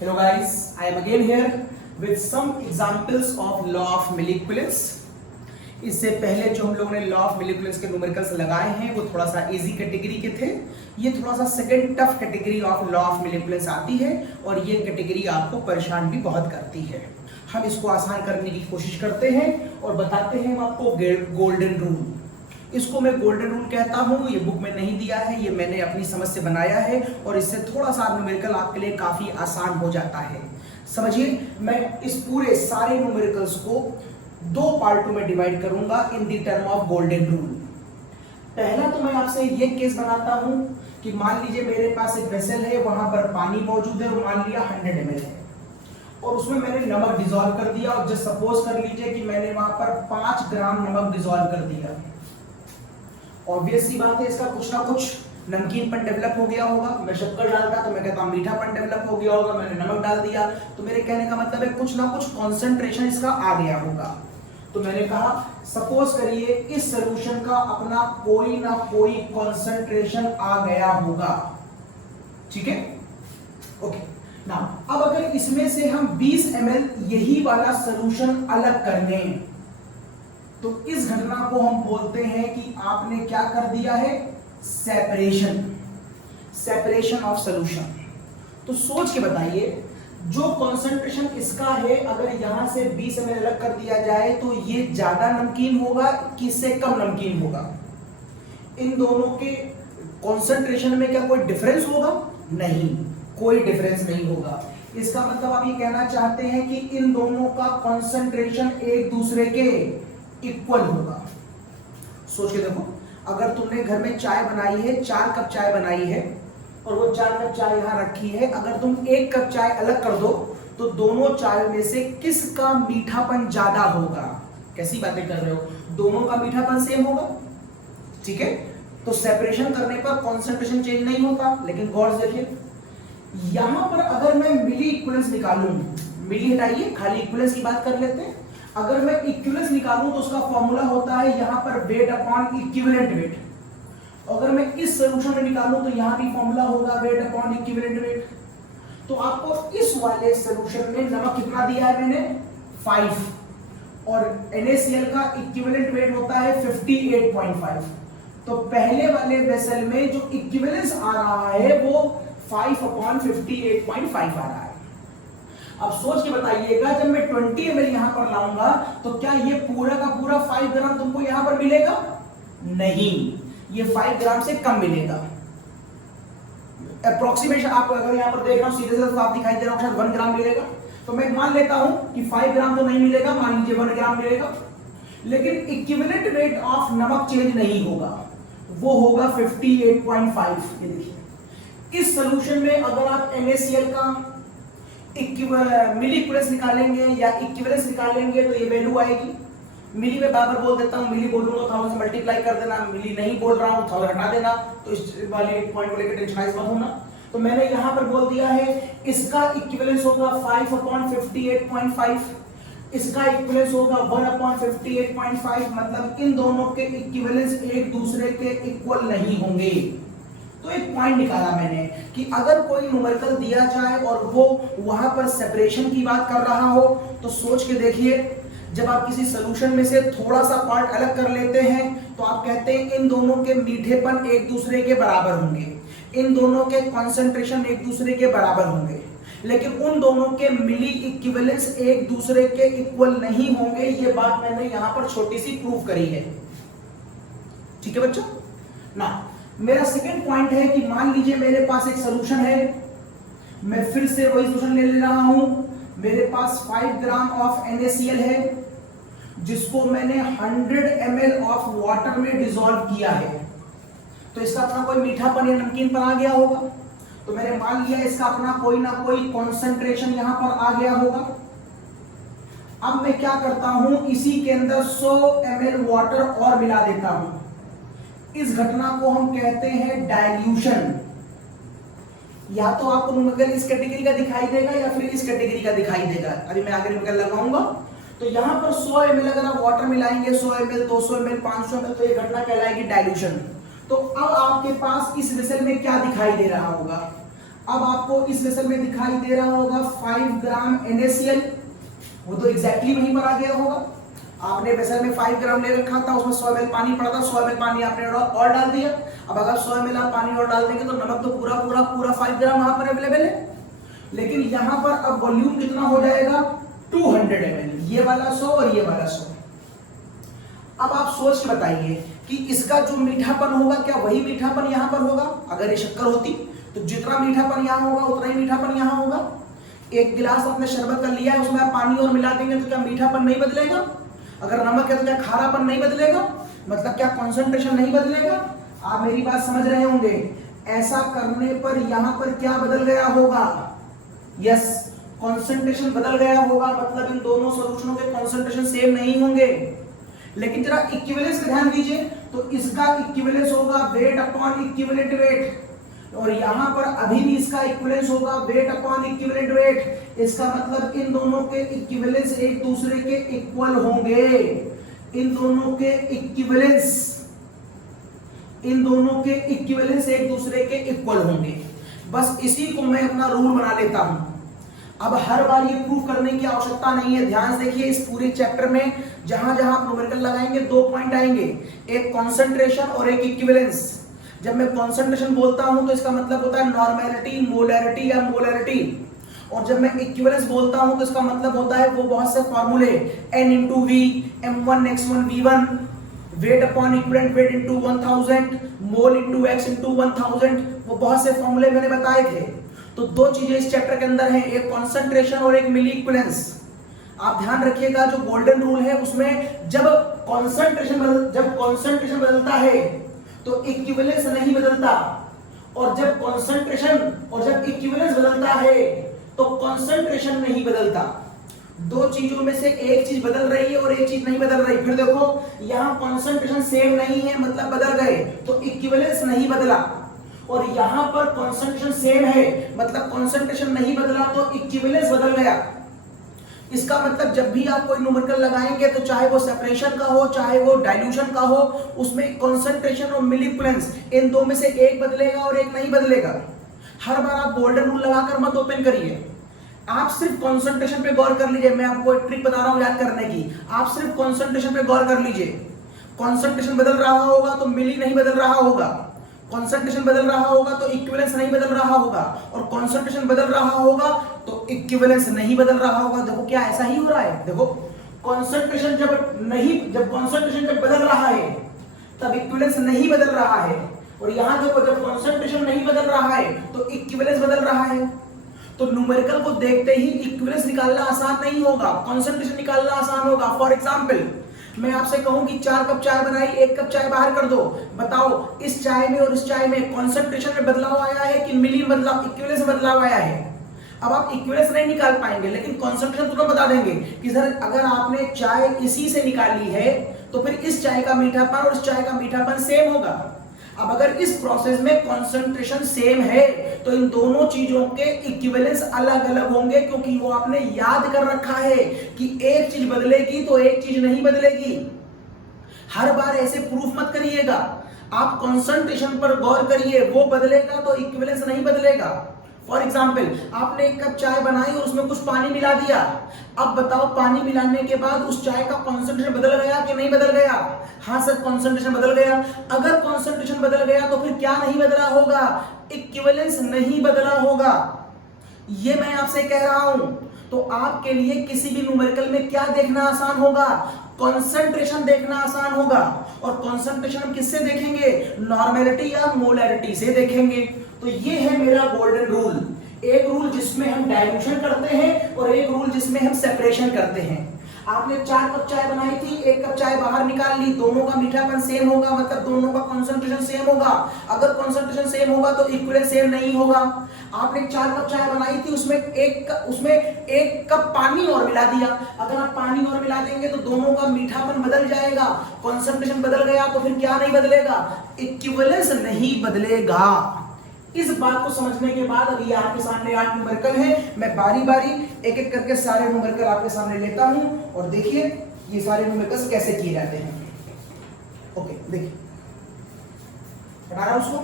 Hello guys, I am again here with some examples of law of Milli-Equivalence। इससे पहले जो हम लोगों ने लॉ ऑफ मिली-इक्विवेलेंस के न्यूमेरिकल्स लगाए हैं वो थोड़ा सा इजी कैटेगरी के थे। ये थोड़ा सा second tough category of law of milliequivalence आती है और ये कैटेगरी आपको परेशान भी बहुत करती है। हम इसको आसान करने की कोशिश करते हैं और बताते हैं हम आपको गोल्डन रूल। इसको मैं गोल्डन रूल कहता हूँ, ये बुक में नहीं दिया है, ये मैंने अपनी समझ से बनाया है और इससे थोड़ा सा न्यूमेरिकल आपके लिए काफी आसान हो जाता है। समझिए, मैं इस पूरे सारे न्यूमेरिकल्स को दो पार्टों में डिवाइड करूंगा in the term of golden rule. पहला तो मैं आपसे ये केस बनाता हूं कि मान लीजिए मेरे पास एक वेसल है, वहां पर पानी मौजूद है और मान लिया 100 ml है और उसमें मैंने नमक डिसॉल्व कर दिया और जस्ट सपोज कर लीजिए कि मैंने वहां पर 5 ग्राम नमक डिसॉल्व कर दिया। ऑब्वियस सी बात है, इसका कुछ ना कुछ नमकीनपन डेवलप हो गया होगा। मैं शक्कर डालता तो मैं कहता हूं मीठापन डेवलप हो गया होगा, मैंने नमक डाल दिया तो मेरे कहने का मतलब है कुछ ना कुछ कॉन्सेंट्रेशन इसका आ गया होगा। तो मैंने कहा सपोज करिए इस सॉल्यूशन का अपना कोई ना कोई कॉन्सेंट्रेशन आ गया होगा, ठीक है, ओके। नाउ अब अगर इसमें से हम 20 ml यही वाला सॉल्यूशन अलग कर लें तो इस घटना को हम बोलते हैं कि आपने क्या कर दिया है, सेपरेशन ऑफ सॉल्यूशन। तो सोच के बताइए, जो कॉन्सेंट्रेशन इसका है अगर यहां से 20 ml अलग कर दिया जाए तो ये ज्यादा नमकीन होगा कि इससे कम नमकीन होगा? इन दोनों के कॉन्सेंट्रेशन में क्या कोई डिफरेंस होगा? नहीं, कोई डिफरेंस नहीं होगा। इसका मतलब आप ये कहना चाहते हैं कि इन दोनों का कॉन्सेंट्रेशन एक दूसरे के इक्वल होगा। सोच के देखो, अगर तुमने घर में चाय बनाई है, 4 कप चाय बनाई है और वो 4 कप चाय यहां रखी है, अगर तुम 1 कप चाय अलग कर दो तो दोनों चाय में से किसका मीठापन ज्यादा होगा? कैसी बातें कर रहे हो, दोनों का मीठापन सेम होगा, ठीक है। तो सेपरेशन करने पर कॉन्सेंट्रेशन चेंज नहीं होता। लेकिन गौर से देखिए, यहां पर अगर मैं मिली इक्विवेलेंस निकालूं, मिली हटाइए, खाली इक्विवेलेंस की बात कर लेते हैं। अगर मैं इक्विवेलेंस निकालूं तो उसका फॉर्मूला होता है यहां पर वेट अपॉन इक्विवेलेंट वेट। अगर मैं इस सॉल्यूशन में निकालूं तो यहां भी फॉर्मूला होगा वेट अपॉन इक्विवेलेंट वेट। तो आपको इस वाले सॉल्यूशन में नमक कितना दिया है मैंने, 5 और NaCl का इक्विवेलेंट वेट होता है 58.5। तो पहले वाले वेसल में जो इक्विवेलेंस आ रहा है वो 5/58.5 आ रहा है। अब सोच के बताइएगा, जब मैं 20 ml यहां पर लाऊंगा तो क्या ये पूरा का पूरा 5 ग्राम तुमको यहां पर मिलेगा? नहीं, ये 5 ग्राम से कम मिलेगा। अप्रोक्सीमेशन आप अगर यहां पर देख रहा हूं, सीधे सीधे साफ दिखाई दे रहा हूं, शायद 1 ग्राम मिलेगा। तो मैं मान लेता हूं कि 5 ग्राम तो नहीं मिलेगा, मान लीजिए 1 ग्राम मिलेगा। लेकिन इक्विवेलेंट वेट ऑफ नमक चेंज नहीं होगा, वो होगा 58.5। ये देखिए, इस सॉल्यूशन में अगर आप NaCl का मिली इक्विवेलेंस निकालेंगे या इक्विवेलेंस निकालेंगे तो ये वैल्यू आएगी। मिली में बार बोल देता हूं, मिली बोलूंगा तो 1000 से मल्टीप्लाई कर देना, मिली नहीं बोल रहा हूं 1000 हटा देना। तो इस वाले पॉइंट को लेकर टेंशनाइज मत होना। तो मैंने यहां पर बोल दिया है इसका इक्विवेलेंस होगा 5/58.5, इसका इक्विवेलेंस होगा 1/58.5। मतलब इन दोनों के इक्विवेलेंस एक दूसरे के इक्वल नहीं होंगे। तो एक पॉइंट निकाला मैंने कि अगर कोई न्यूमेरिकल दिया जाए और वो वहां पर सेपरेशन की बात कर रहा हो तो सोच के देखिए, जब आप किसी सॉल्यूशन में से थोड़ा सा पार्ट अलग कर लेते हैं तो आप कहते हैं इन दोनों के मीठेपन एक दूसरे के बराबर होंगे, इन दोनों के कॉन्सेंट्रेशन एक दूसरे के बराबर होंगे, लेकिन उन दोनों के मिली इक्विवेलेंस एक दूसरे के इक्वल नहीं होंगे। ये बात मैंने यहां पर छोटी सी प्रूफ करी है, ठीक है बच्चों ना। मेरा सेकंड पॉइंट है कि मान लीजिए मेरे पास एक सॉल्यूशन है, मैं फिर से वही सॉल्यूशन ले रहा हूं। मेरे पास 5 ग्राम ऑफ NaCl है जिसको मैंने 100 ml ऑफ वाटर में डिसॉल्व किया है। तो इसका अपना कोई मीठापन या नमकीनपन आ गया होगा। तो मैंने मान लिया इसका अपना कोई ना कोई कॉन्सेंट्रेशन यहां पर आ गया होगा। अब मैं क्या करता हूं, इसी के अंदर 100 ml वाटर और मिला देता हूं। इस घटना को हम कहते हैं डाइल्यूशन। या तो आपको न्यूमेरिकल इस कैटेगरी का दिखाई देगा या फिर इस कैटेगरी का दिखाई देगा। अभी मैं आगे न्यूमेरिकल लगाऊंगा तो यहां पर 100 ml अगर आप वाटर मिलाएंगे, 100 ml 200 ml 500 ml, तो ये घटना कहलाएगी डाइल्यूशन। तो अब आपके पास इस वेसल में क्या दिखाई दे रहा होगा, अब आपको इस वेसल में दिखाई दे रहा होगा 5 ग्राम NaCl, वो तो एग्जैक्टली वहीं पर आ गया होगा। आपने वेसल में 5 ग्राम ले रखा था, उसमें 100 ml पानी पड़ा था, 100 ml पानी आपने और डाल दिया। अब अगर 100 ml आप पानी और डाल देंगे तो नमक तो पूरा 5 ग्राम वहां पर अवेलेबल है। लेकिन यहां पर अब वॉल्यूम कितना हो जाएगा, 200 ml, ये वाला 100 और ये वाला 100। अब आप सोच के बताइए कि इसका जो मीठापन होगा क्या वही मीठापन यहां पर होगा? अगर ये शक्कर होती तो जितना मीठापन यहां होगा उतना ही मीठापन यहां होगा। एक गिलास आपने शरबत का लिया है, उसमें आप पानी और मिला देंगे तो क्या मीठापन नहीं बदलेगा? अगर नमक है तो क्या खारापन नहीं बदलेगा? मतलब क्या कॉन्सेंट्रेशन नहीं बदलेगा? आप मेरी बात समझ रहे होंगे। ऐसा करने पर यहां पर क्या बदल गया होगा? यस, कॉन्सेंट्रेशन बदल गया होगा, मतलब इन दोनों सॉल्यूशनों के कॉन्सेंट्रेशन सेम नहीं होंगे। लेकिन जरा इक्विवेलेंस पे ध्यान दीजिए, तो इसका इक्विवेलेंस होगा वेट अपॉन इक्विवेलेंट वेट, और यहां पर अभी भी इसका इक्विवेलेंस होगा वेट अपॉन इक्विवेलेंट वेट। इसका मतलब इन दोनों के इक्विवेलेंस एक दूसरे के इक्वल होंगे। इन दोनों के इक्विवेलेंस एक दूसरे के इक्वल होंगे। बस इसी को मैं अपना रूल बना लेता हूं। अब हर बार ये प्रूव करने की आवश्यकता नहीं है। ध्यान से देखिए, इस पूरे चैप्टर में जहां जहां आप न्यूमेरिकल लगाएंगे 2 पॉइंट आएंगे, एक कॉन्सेंट्रेशन और एक इक्विवेलेंस। जब मैं कॉन्सेंट्रेशन बोलता हूं तो इसका मतलब होता है नॉर्मेलिटी, मोलैरिटी या मोलैरिटी, और जब मैं इक्विवेलेंस बोलता हूं तो इसका मतलब होता है वो बहुत से फार्मूले N into V, M1 X1 V1, weight upon equivalent wait into 1000, मोल into X into 1000, वो बहुत से फार्मूले मैंने बताए थे। तो 2 चीजें इस चैप्टर के अंदर हैं, एक कॉन्सेंट्रेशन और एक मिली इक्विवेलेंस। आप ध्यान रखिएगा, जो गोल्डन रूल है उसमें जब कॉन्सेंट्रेशन बदलता है तो इक्विवेलेंस नहीं बदलता, और जब इक्विवेलेंस बदलता है तो कॉन्सेंट्रेशन नहीं बदलता। 2 चीजों में से एक चीज बदल रही है और एक चीज नहीं बदल रही। फिर देखो, यहां कॉन्सेंट्रेशन सेम नहीं है मतलब बदल गए, तो इक्विवेलेंस नहीं बदला, और यहां पर कॉन्सेंट्रेशन सेम है मतलब कॉन्सेंट्रेशन नहीं बदला तो इक्विवेलेंस बदल गया। इसका मतलब जब भी आप कोई न्यूमेरिकल लगाएंगे तो चाहे वो सेपरेशन का हो चाहे वो डाइल्यूशन का हो, उसमें कॉन्सेंट्रेशन और मिली इक्विवेलेंस इन 2 में से एक बदलेगा और एक नहीं बदलेगा। हर बार आप गोल्डन रूल लगाकर मत ओपन करिए, आप सिर्फ कॉन्सेंट्रेशन पे गौर कर लीजिए। मैं आपको एक ट्रिक बता रहा हूं याद करने की, आप सिर्फ कॉन्सेंट्रेशन पे गौर कर लीजिए। कॉन्सेंट्रेशन बदल रहा होगा तो मिली नहीं बदल रहा होगा, कॉन्सेंट्रेशन बदल रहा होगा तो इक्विवेलेंस नहीं बदल रहा होगा, और कॉन्सेंट्रेशन बदल रहा होगा तो इक्विवेलेंस नहीं बदल रहा होगा। देखो क्या ऐसा ही हो रहा है। देखो, कॉन्सेंट्रेशन जब कॉन्सेंट्रेशन जब बदल रहा है तब इक्विवेलेंस नहीं बदल रहा है, और यहां देखो जब कॉन्सेंट्रेशन नहीं बदल रहा है तो इक्विवेलेंस बदल रहा है। तो न्यूमेरिकल को देखते ही इक्विवेलेंस निकालना आसान नहीं होगा, कॉन्सेंट्रेशन निकालना आसान होगा। फॉर एग्जांपल, मैं आपसे कहूं कि 4 कप चाय बनाई, 1 कप चाय बाहर कर दो, बताओ इस चाय में और इस चाय में कॉन्सेंट्रेशन में बदलाव आया है कि मिली बदलाव, इक्विवेलेंस में बदलाव आया है? अब आप इक्विवेलेंस नहीं निकाल पाएंगे, लेकिन कॉन्सेंट्रेशन तुरंत बता देंगे कि सर अगर आपने चाय इसी से निकाली है तो फिर इस चाय का मीठापन और इस चाय का मीठापन सेम होगा। अब अगर इस प्रोसेस में कॉन्सेंट्रेशन सेम है तो इन दोनों चीजों के इक्विवेलेंस अलग अलग होंगे, क्योंकि वो आपने याद कर रखा है कि एक चीज बदलेगी तो एक चीज नहीं बदलेगी। हर बार ऐसे प्रूफ मत करिएगा, आप कॉन्सेंट्रेशन पर गौर करिए, वो बदलेगा तो इक्विवेलेंस नहीं बदलेगा। फॉर एग्जाम्पल, आपने 1 कप चाय बनाई और उसमें कुछ पानी मिला दिया, अब बताओ पानी मिलाने के बाद उस चाय का कॉन्सेंट्रेशन बदल गया कि नहीं बदल गया? हाँ सर, कॉन्सेंट्रेशन बदल गया। अगर कॉन्सेंट्रेशन बदल गया तो फिर क्या नहीं बदला होगा? इक्विवेलेंस नहीं बदला होगा। ये मैं आपसे कह रहा हूं। तो आपके लिए किसी भी न्यूमेरिकल में क्या देखना आसान होगा? कॉन्सेंट्रेशन देखना आसान होगा। और कॉन्सेंट्रेशन हम किससे देखेंगे? नॉर्मेलिटी या मोलैरिटी से देखेंगे। तो ये है मेरा गोल्डन रूल, एक रूल जिसमें हम डाइल्यूशन करते हैं और एक रूल जिसमें हम सेपरेशन करते हैं। आपने 4 कप चाय बनाई थी, 1 कप चाय बाहर निकाल ली, दोनों का मीठापन सेम होगा मतलब दोनों का कॉन्सेंट्रेशन सेम होगा। अगर कॉन्सेंट्रेशन सेम होगा तो इक्विवेलेंस सेम नहीं होगा। आपने 4 कप चाय बनाई थी, उसमें एक कप पानी और मिला दिया, अगर आप पानी और मिला देंगे तो दोनों का मीठापन बदल जाएगा, कॉन्सेंट्रेशन बदल गया तो फिर क्या नहीं बदलेगा? इक्विवेलेंस नहीं बदलेगा। इस बात को समझने के बाद अभी आपके सामने 8 न्यूमेरिकल है, मैं बारी बारी एक एक करके सारे न्यूमेरिकल आपके सामने लेता हूं और देखिए ये सारे न्यूमेरिकल्स कैसे किए जाते हैं। ओके, देखिए हटा रहा हूं उसको,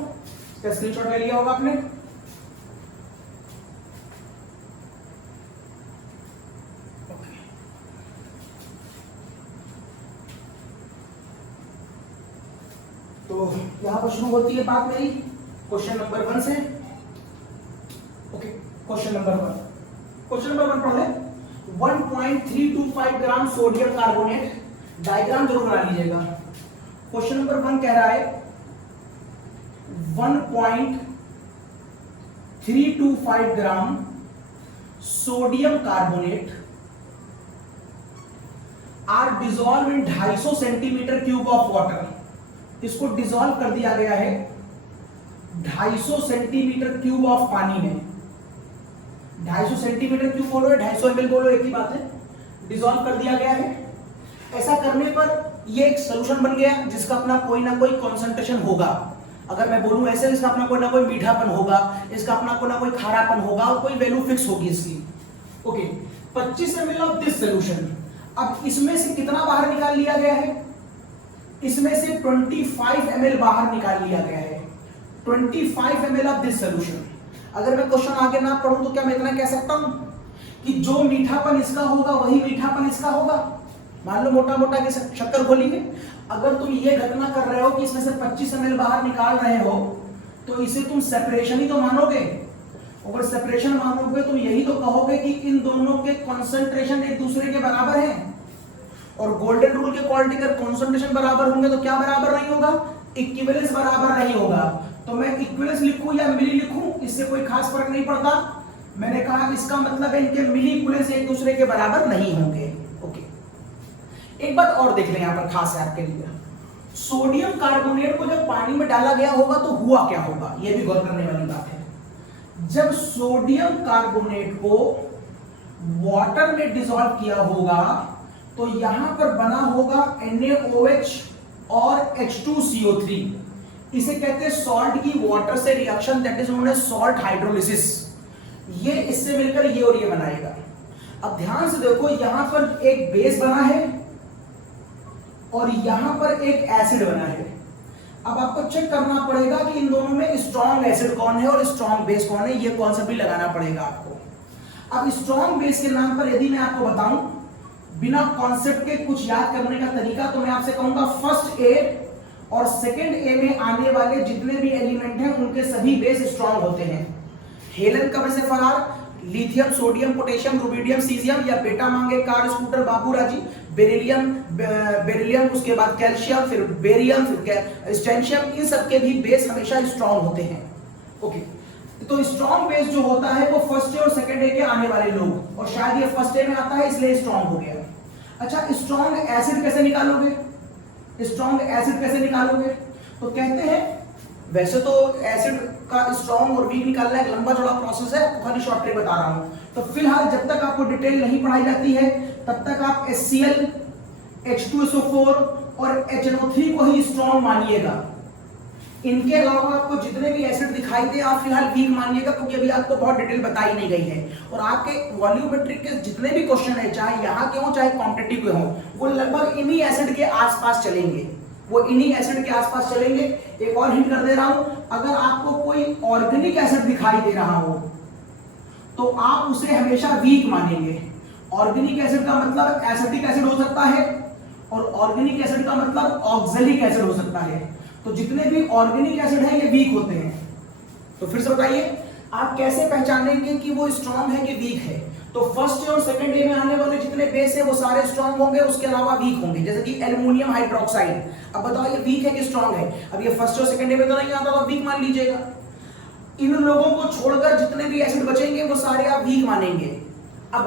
इसका स्क्रीनशॉट ले लिया होगा आपने। यहां पर शुरू होती है बात मेरी क्वेश्चन नंबर 1 से। ओके, क्वेश्चन नंबर 1 पढ़े। 1.325 ग्राम सोडियम कार्बोनेट, डायग्राम जरूर बना लीजिएगा। क्वेश्चन नंबर 1 कह रहा है 1.325 gram sodium carbonate are dissolve in 250 centimetre cube of water. इसको डिसॉल्व कर दिया गया है 250 सेंटीमीटर क्यूब ऑफ पानी में। 250 सेंटीमीटर क्यूब बोलो या 250 ml बोलो, एक ही बात है। डिसॉल्व कर दिया गया है। ऐसा करने पर ये एक सॉल्यूशन बन गया जिसका अपना कोई ना कोई कॉन्सेंट्रेशन होगा। अगर मैं बोलूं ऐसे, इसका अपना कोई ना कोई मीठापन होगा, इसका अपना कोई ना कोई खारापन होगा और कोई वैल्यू फिक्स होगी इसकी। Okay, 25 ml of this solution. अब इसमें से कितना बाहर निकाल लिया गया है? इसमें से 25 ml बाहर निकाल लिया गया है। 25 ml ऑफ दिस सॉल्यूशन। अगर मैं क्वेश्चन आगे ना पढ़ूं तो क्या मैं इतना कह सकता हूं कि जो मीठापन इसका होगा वही मीठापन इसका होगा? मान लो मोटा मोटा के शक्कर घोली है। अगर तुम ये घटना कर रहे हो कि इसमें से 25 ml बाहर निकाल रहे हो तो इसे तुम सेपरेशन ही तो मानोगे। अगर सेपरेशन मानोगे तुम यही तो कहोगे कि इन दोनों के कॉन्सेंट्रेशन एक दूसरे के बराबर है। और गोल्डन रूल के क्वालिटी का कॉन्सेंट्रेशन बराबर होंगे तो क्या बराबर नहीं होगा? इक्विवेलेंस बराबर नहीं होगा। तो मैं इक्विवेलेंस लिखूं या मिली लिखूं, इससे कोई खास फर्क नहीं पड़ता। मैंने कहा इसका मतलब है इनके मिली इक्विवेलेंस एक दूसरे के बराबर नहीं होंगे। ओके, एक बात और देख लें यहां पर खास है आपके लिए। सोडियम कार्बोनेट को जब पानी में डाला गया होगा तो हुआ क्या होगा, यह भी गौर करने वाली बात है। जब सोडियम कार्बोनेट को वाटर में डिसॉल्व किया होगा तो यहां पर बना होगा NaOH और H2CO3। इसे कहते हैं सॉल्ट की वाटर से reaction, that is known as salt hydrolysis. ये इससे मिलकर ये और ये बनाएगा। अब ध्यान से देखो, यहां पर एक बेस बना है और यहां पर एक एसिड बना है। अब आपको चेक करना पड़ेगा कि इन दोनों में स्ट्रॉन्ग एसिड कौन है और स्ट्रॉन्ग बेस कौन है। ये कॉन्सेप्ट भी लगाना पड़ेगा आपको। अब स्ट्रॉन्ग बेस के नाम पर यदि मैं आपको बताऊं बिना कॉन्सेप्ट के कुछ याद करने का तरीका, तो मैं आपसे कहूंगा फर्स्ट ए और सेकंड ए में आने वाले जितने भी एलिमेंट हैं उनके सभी बेस स्ट्रॉन्ग होते हैं। हेलन का वैसे फरार, lithium, sodium, potassium, rubidium, caesium या बेटा मांगे कार स्कूटर बाबूराजी, बेरिलियम, उसके बाद कैल्शियम, फिर बेरियम, फिर स्टेंशियम, इन सब के भी बेस हमेशा स्ट्रॉन्ग होते हैं। ओके, तो स्ट्रॉन्ग बेस जो होता है वो फर्स्ट ए और सेकंड ए के आने वाले लोग, और शायद ये फर्स्ट ए में आता है इसलिए स्ट्रॉन्ग हो गया। अच्छा, स्ट्रॉन्ग एसिड कैसे निकालोगे? स्ट्रॉन्ग एसिड कैसे निकालोगे? तो कहते हैं वैसे तो एसिड का स्ट्रॉन्ग और वीक निकालना एक लंबा चौड़ा प्रोसेस है, खाली शॉर्ट ट्रिक बता रहा हूं। तो फिलहाल जब तक आपको डिटेल नहीं पढ़ाई जाती है तब तक आप HCl, H2SO4 और HNO3 को ही स्ट्रॉन्ग मानिएगा। इनके अलावा आपको जितने भी एसिड दिखाई दे आप फिलहाल वीक मानिएगा, क्योंकि अभी आपको बहुत डिटेल बताई नहीं गई है। और आपके वॉल्यूमेट्रिक के जितने भी क्वेश्चन है, चाहे यहाँ के हो चाहे कॉम्पिटिटिव के हो, वो लगभग इन्हीं एसिड के आसपास चलेंगे। एक और हिंट कर दे रहा हूं, अगर आपको कोई ऑर्गेनिक एसिड दिखाई दे रहा हो तो आप उसे हमेशा वीक मानेंगे। ऑर्गेनिक एसिड का मतलब एसिटिक एसिड हो सकता है और ऑर्गेनिक एसिड का मतलब ऑक्सैलिक एसिड हो सकता है। तो जितने भी ऑर्गेनिक एसिड है ये वीक होते हैं। तो फिर से बताइए, आप कैसे पहचानेंगे कि वो स्ट्रॉन्ग है कि वीक है? तो फर्स्ट और सेकंड ए में आने वाले जितने बेस है वो सारे स्ट्रॉन्ग होंगे, उसके अलावा वीक होंगे। जैसे कि एल्युमिनियम हाइड्रोक्साइड, अब बताओ ये वीक है कि स्ट्रॉन्ग है? अब ये फर्स्ट और सेकंड ए में तो नहीं आता, तो वीक मान लीजिएगा। इन लोगों को छोड़कर जितने भी एसिड बचेंगे वो सारे आप वीक मानेंगे। अब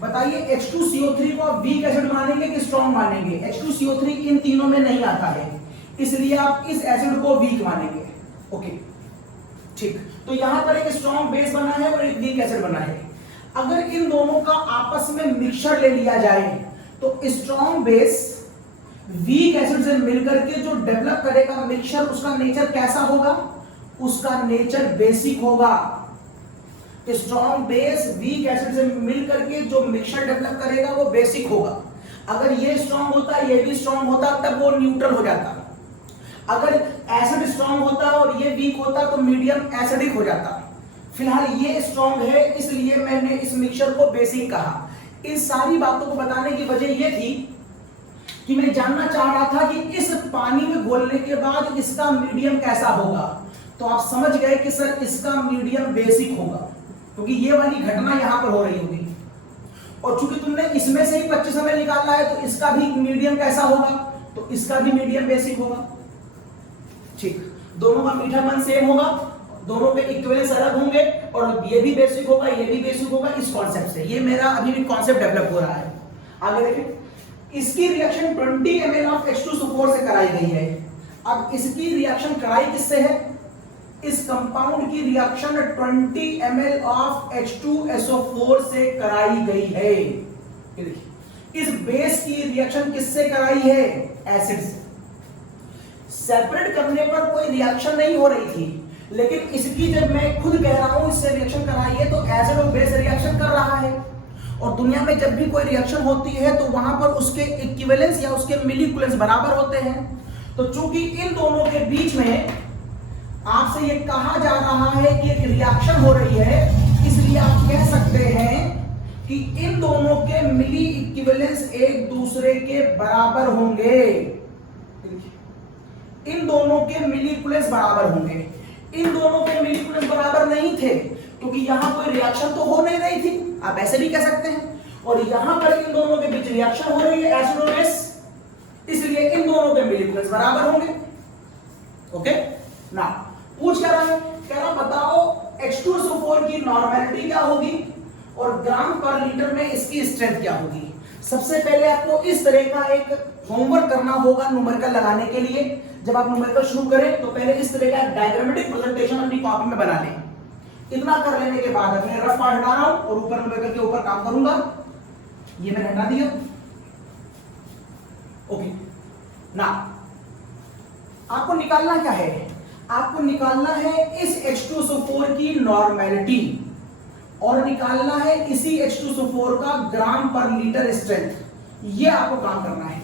बताइए H2CO3 को आप वीक एसिड मानेंगे कि स्ट्रॉन्ग मानेंगे? H2CO3 इन तीनों में नहीं आता है, इसलिए आप इस एसिड को वीक मानेंगे। ओके, ठीक। तो यहां पर एक स्ट्रॉन्ग बेस बना है और एक वीक एसिड बना है। अगर इन दोनों का आपस में मिक्सचर ले लिया जाए तो स्ट्रॉन्ग बेस वीक एसिड से मिलकर के जो डेवलप करेगा मिक्सचर, उसका नेचर कैसा होगा? उसका नेचर बेसिक होगा। स्ट्रॉन्ग बेस वीक एसिड से मिलकर के जो मिक्सचर डेवलप करेगा वो बेसिक होगा। अगर ये स्ट्रॉन्ग होता, ये भी स्ट्रॉन्ग होता, तब वो न्यूट्रल हो जाता। अगर एसिड स्ट्रॉन्ग होता और ये वीक होता तो मीडियम एसिडिक हो जाता। फिलहाल ये स्ट्रॉन्ग है इसलिए मैंने इस मिक्सचर को बेसिक कहा। इन सारी बातों को बताने की वजह ये थी कि मैं जानना चाह रहा था कि इस पानी में घोलने के बाद इसका मीडियम कैसा होगा, तो आप समझ गए कि सर इसका मीडियम बेसिक होगा, क्योंकि ये वाली घटना यहां पर हो रही होगी। और चूंकि तुमने इसमें से ही 25 ml निकाला है तो इसका भी मीडियम कैसा होगा, तो इसका भी मीडियम बेसिक होगा। ठीक, दोनों का मीठापन सेम होगा, दोनों पे इक्विवेलेंस अलग होंगे, और ये भी बेसिक होगा, ये भी बेसिक होगा। इस कॉन्सेप्ट से ये मेरा अभी भी कॉन्सेप्ट डेवलप हो रहा है। आगे देखिए, इसकी रिएक्शन 20 ml ऑफ H2SO4 से कराई गई है। अब इसकी रिएक्शन कराई किससे है, इस कंपाउंड की रिएक्शन 20 ml ऑफ H2SO4 से कराई गई है। ये देखिए, इस बेस की रिएक्शन किससे कराई है, एसिड से। सेपरेट करने पर कोई रिएक्शन नहीं हो रही थी, लेकिन इसकी जब मैं खुद कह रहा हूं इससे रिएक्शन कराई है, तो एसिड और बेस रिएक्शन कर रहा है। और दुनिया में जब भी कोई रिएक्शन होती है तो वहां पर उसके इक्विवेलेंस या उसके मिलीकुलेंस बराबर होते हैं। तो चूंकि इन दोनों के बीच में आपसे ये कहा जा रहा है कि एक रिएक्शन हो रही है, इसलिए आप कह सकते हैं कि इन दोनों के मिली इक्विवेलेंस एक दूसरे के बराबर होंगे। इन दोनों के मिलीकुलेंस बराबर होंगे। इन दोनों के मिलीकुलेंस बराबर नहीं थे क्योंकि यहां कोई रिएक्शन तो हो नहीं रही थी, आप ऐसे भी कह सकते हैं। और यहां पर इन दोनों के बीच रिएक्शन हो रही है, एसिड और बेस, इसलिए इन दोनों के मिलीकुलेंस बराबर होंगे। ओके ना, पूछ क्या रहा है, कह रहा बताओ H2SO4 की नॉर्मेलिटी क्या होगी और ग्राम पर लीटर में इसकी स्ट्रेंथ क्या होगी। सबसे पहले आपको इस तरह का एक होमवर्क करना होगा न्यूमेरिकल लगाने के लिए। जब आप न्यूमेरिकल शुरू करें तो पहले इस तरह का डायग्रामेटिक प्रेजेंटेशन अपनी कॉपी में बना लें। इतना कर लेने के बाद अपने रफ पार्ट हटा रहा हूं और ऊपर न्यूमेरिकल के ऊपर काम करूंगा। ये मैंने हटा दिया। ओके ना, आपको निकालना क्या है, आपको निकालना है इस H2SO4 की नॉर्मेलिटी और निकालना है इसी H2SO4 का ग्राम पर लीटर स्ट्रेंथ। ये आपको काम करना है।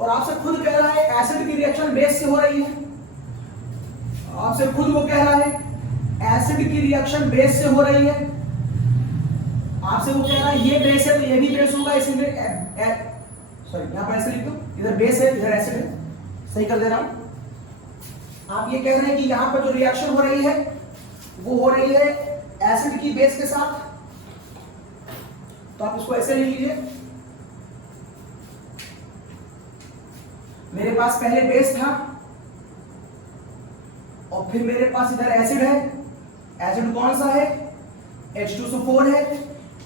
और आपसे खुद कह रहा है एसिड की रिएक्शन बेस से हो रही है, आपसे खुद वो कह रहा है एसिड की रिएक्शन बेस से हो रही है। आपसे वो कह रहा है ये बेस है तो ये भी बेस होगा, इसलिए सॉरी यहां पर ऐसे लिख दो, इधर बेस है इधर एसिड है, सही कर दे रहा हूं। आप ये कह रहे हैं कि यहां पर जो रिएक्शन हो रही है वो हो रही है एसिड की बेस के साथ, तो आप उसको ऐसे लिख लीजिए। मेरे पास पहले बेस था और फिर मेरे पास इधर एसिड है। एसिड कौन सा है, H2SO4 है।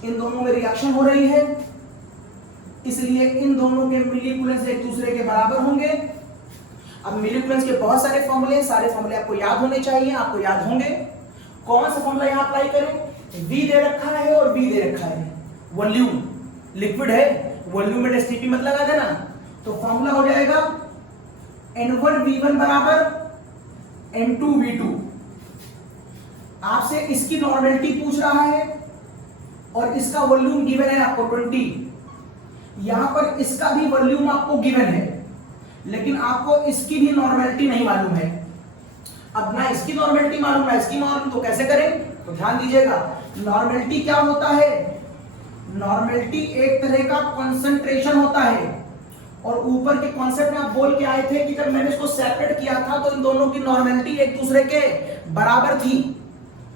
इन दोनों में रिएक्शन हो रही है, इसलिए इन दोनों के मिलीकुलेंस एक दूसरे के बराबर होंगे। अब मिलीकुलेंस के बहुत सारे फॉर्मूले, सारे फॉर्मूले आपको याद होने चाहिए, आपको याद होंगे। कौन सा फॉर्मूला यहां अप्लाई करें, V दे रखा है और V दे रखा है। वॉल्यूम लिक्विड है, वॉल्यूम में STP मत लगा देना, तो फॉर्मूला हो जाएगा N1V1 बराबर N2V2। आपसे इसकी नॉर्मेलिटी पूछ रहा है और इसका वॉल्यूम गिवन है आपको 20। यहां पर इसका भी वॉल्यूम आपको गिवन है, लेकिन आपको इसकी भी नॉर्मेलिटी नहीं मालूम है। अब ना इसकी नॉर्मेलिटी मालूम है, इसकी मालूम, तो कैसे करें, तो ध्यान दीजिएगा। नॉर्मेलिटी क्या होता है, नॉर्मेलिटी एक तरह का कंसंट्रेशन होता है। और ऊपर के कॉन्सेप्ट में आप बोल के आए थे कि जब मैंने इसको सेपरेट किया था तो इन दोनों की नॉर्मेलिटी एक दूसरे के बराबर थी।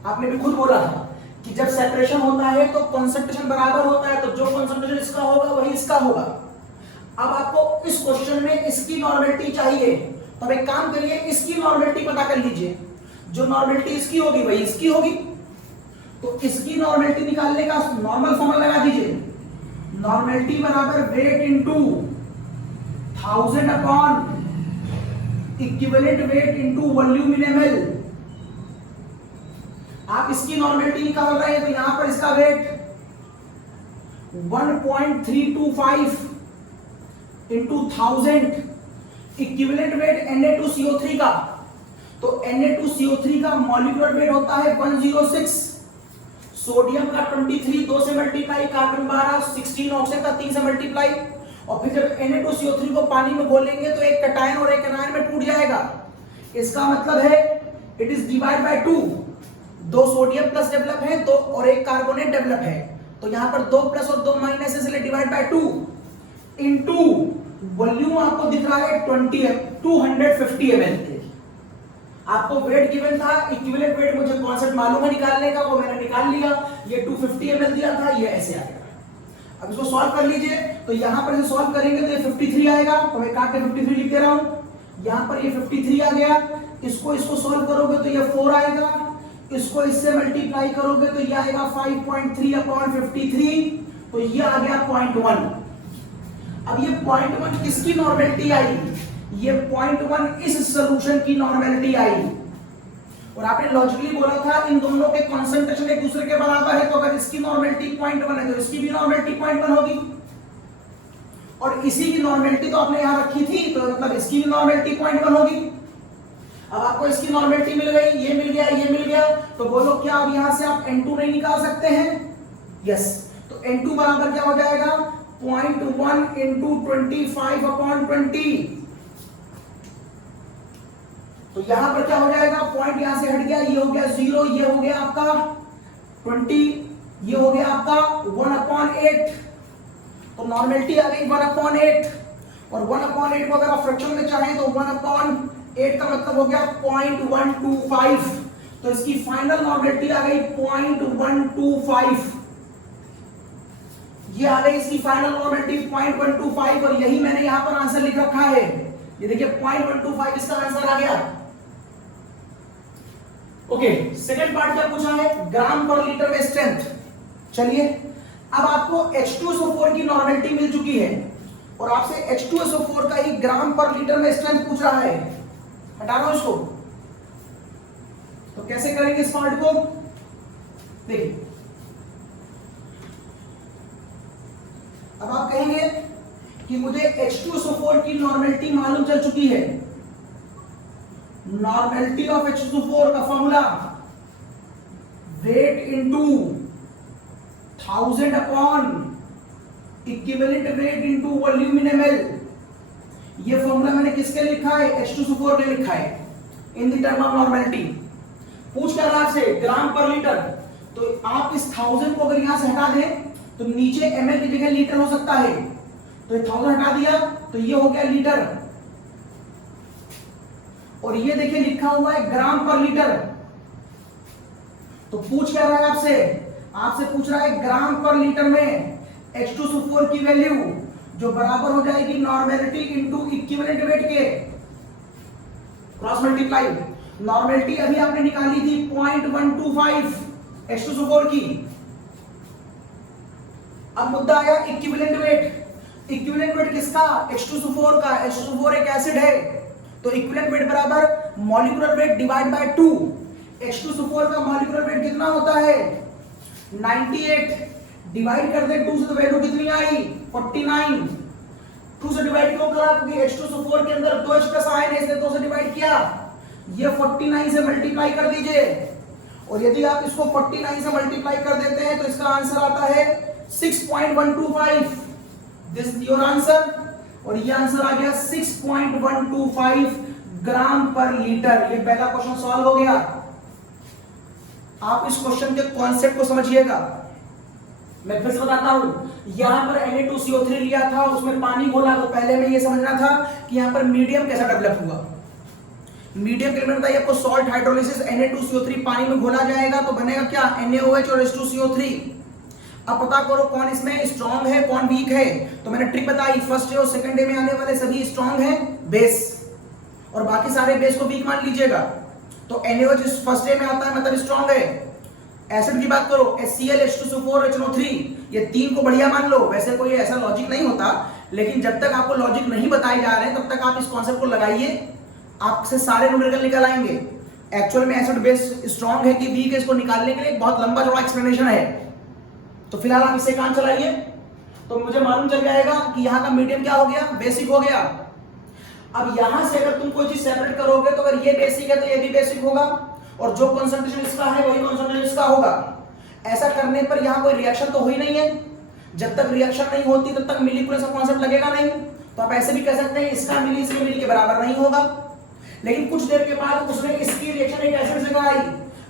आपने भी खुद बोला था कि जब सेपरेशन होता है तो कंसंट्रेशन बराबर होता है, तो जो कंसंट्रेशन इसका होगा वही इसका होगा। अब आपको इस क्वेश्चन में इसकी नॉर्मेलिटी चाहिए, तो एक काम करिए, इसकी नॉर्मेलिटी पता कर लीजिए। जो नॉर्मेलिटी इसकी होगी वही इसकी होगी, तो इसकी नॉर्मेलिटी निकालने का नॉर्मल फॉर्मूला लगा दीजिए। नॉर्मेलिटी बराबर weight into 1000 upon equivalent weight into volume in ml। आप इसकी नॉर्मेलिटी निकाल रहे हैं तो यहां पर इसका wait 1.325 into 1000 equivalent weight Na2CO3 का, तो Na2CO3 का मॉलिक्यूलर वेट होता है 106, सोडियम का 23 2 से मल्टीप्लाई, कार्बन 12, 16 ऑक्सीजन का 3 से मल्टीप्लाई। और फिर जब Na2CO3 को पानी में घोलेंगे तो एक कैटायन और एक एनायन में टूट जाएगा। इसका मतलब है it is divide by 2। 2 sodium plus develop है तो और एक कार्बोनेट डेवलप है, तो यहां पर 2 प्लस और 2 माइनस, इसलिए डिवाइड बाय 2 इनटू वॉल्यूम आपको दिख रहा है 250 ml। आपको वेट गिवन था, इक्विवेलेंट वेट मुझे कॉन्सेप्ट मालूम है निकालने का, वो मैंने निकाल लिया। ये 250 ml दिया था, ये ऐसे आ गया। अब इसको सॉल्व कर लीजिए, तो यहां पर इसे सॉल्व करेंगे तो ये 53 आएगा, तो मैं काट के 53 लिख दे रहा हूं। यहां पर ये 53 आ गया, इसको सॉल्व करोगे तो ये 4 आएगा, इसको इससे मल्टीप्लाई करोगे तो ये आएगा 5.3 अपॉन 53, तो ये आ गया 0.1। अब ये 0.1 किसकी नॉर्मेलिटी आई? ये 0.1 इस सॉल्यूशन की नॉर्मेलिटी आई। और आपने लॉजिकली बोला था इन दोनों के कंसंट्रेशन एक दूसरे के बराबर है, तो अगर इसकी नॉर्मेलिटी 0.1 है तो इसकी भी नॉर्मेलिटी 0.1 होगी। और इसी की नॉर्मेलिटी तो आपने यहां रखी थी, तो मतलब इसकी भी नॉर्मेलिटी 0.1 होगी। अब आपको इसकी नॉर्मेलिटी मिल गई, ये मिल गया, ये मिल गया, तो बोलो क्या अब यहां से आप N2 नहीं निकाल सकते हैं? यस, तो N2 बराबर क्या हो जाएगा? 0.1 इंटू 25 अपॉन 20। तो यहां पर क्या हो जाएगा? पॉइंट यहां से हट गया, ये हो गया 0, ये हो गया आपका 20, ये हो गया आपका 1/8। तो नॉर्मेलिटी आ गई 1/8, और 1/8 को अगर आप फ्रैक्शन में चाहें तो 1/8 का मतलब हो गया 0.125। तो इसकी फाइनल नॉर्मेलिटी आ गई 0.125। ये आ गई इसकी फाइनल नॉर्मेलिटी 0.125, और यही मैंने यहां पर आंसर लिख रखा है। ये देखिए 0.125 इसका आंसर आ गया। ओके, सेकंड पार्ट क्या पूछा है? ग्राम पर लीटर में स्ट्रेंथ। चलिए, अब आपको H2SO4 की नॉर्मेलिटी मिल चुकी है, और आपसे H2SO4 का ही ग्राम पर लीटर में स्ट्रेंथ पूछ रहा है। हटा रहा हूं इसको, तो कैसे करेंगे इस पार्ट को? देखिए, अब आप कहेंगे कि मुझे H2SO4 की नॉर्मेलिटी मालूम चल चुकी है। नॉर्मेलिटी ऑफ H2SO4 का formula wait into 1000 upon equivalent weight into volume in ml। ये फॉर्मूला मैंने किसके लिखा है? H2SO4 के लिखा है in the term of normality. पूछ कर रहा है ग्राम पर लीटर, तो आप इस 1000 को अगर यहां से हटा दें तो नीचे ml की जगह लीटर हो सकता है, तो 1000 हटा दिया तो ये हो गया लीटर, और ये देखिए लिखा हुआ है ग्राम पर लीटर। तो पूछ क्या रहा है आपसे? आपसे पूछ रहा है ग्राम पर लीटर में H2SO4 की वैल्यू, जो बराबर हो जाएगी नॉर्मेलिटी इनटू इक्विवेलेंट वेट के क्रॉस मल्टीप्लाई। नॉर्मेलिटी अभी आपने निकाली थी 0.125 H2SO4 की। अब मुद्दा आया इक्विवेलेंट वेट। इक्विवेलेंट वेट किसका? H2SO4 का। H2SO4 एक एसिड है, तो इक्विवेलेंट वेट बराबर molecular weight divide by 2। H2SO4 का मॉलिक्यूलर वेट कितना होता है? 98। डिवाइड कर दे 2 से, तो वैल्यू कितनी आई? 49। 2 से डिवाइड क्यों करा? क्योंकि H2SO4 के अंदर 2 H+ आयन है, इसलिए 2 से डिवाइड किया। ये 49 से मल्टीप्लाई कर दीजिए, और यदि आप इसको 49 से मल्टीप्लाई कर देते हैं तो इसका आंसर आता है 6.125। दिस इज योर आंसर, और ये आंसर आ गया 6.125 ग्राम पर लीटर। ये पहला क्वेश्चन सॉल्व हो गया। आप इस क्वेश्चन के कॉन्सेप्ट को समझिएगा। मैं फिर से बताता हूं, यहां पर Na2CO3 लिया था, उसमें पानी घोला, तो पहले में ये समझना था कि यहां पर मीडियम कैसा डेवलप हुआ। मीडियम के लिए बताइए आपको सॉल्ट हाइड्रोलिसिस, Na2CO3 पानी में घोला जाएगा तो बनेगा क्या? NaOH और H2CO3। अब पता करो कौन इसमें स्ट्रॉन्ग है, कौन वीक है। तो मैंने ट्रिक बताई, फर्स्ट डे और सेकंड डे में आने वाले सभी स्ट्रॉन्ग है बेस, और बाकी सारे बेस को वीक मान लीजिएगा। तो NaOH फर्स्ट डे में आता है, मतलब स्ट्रॉन्ग है। एसिड की बात करो, HCl, H2SO4, HNO3, ये तीन को बढ़िया मान लो। वैसे कोई ऐसा लॉजिक नहीं होता, लेकिन जब तक आपको लॉजिक नहीं बताए जा रहे हैं तब तक आप इस कॉन्सेप्ट को लगाइए, आपसे सारे न्यूमेरिकल निकल आएंगे। एक्चुअल में एसिड बेस स्ट्रॉन्ग है कि वीक है, इसको निकालने के लिए बहुत लंबा चौड़ा एक्सप्लेनेशन है। तो फिलहाल आप इससे काम चलाइए, तो मुझे मालूम चल जाएगा कि यहाँ का मीडियम क्या हो गया? बेसिक हो गया। अब यहां से अगर तुम कोई चीज सेपरेट करोगे तो अगर ये बेसिक है तो ये भी बेसिक होगा, और जो कंसंट्रेशन इसका है वही कंसंट्रेशन इसका होगा। ऐसा करने पर यहाँ कोई रिएक्शन तो हुई नहीं है। जब तक रिएक्शन नहीं होती तब तक मिली का कॉन्सेप्ट लगेगा नहीं। तो आप ऐसे भी कह सकते हैं इसका मिली इसके मिली के बराबर नहीं होगा। लेकिन कुछ देर के बाद उसने इसकी रिएक्शन एक एसिड से कराई।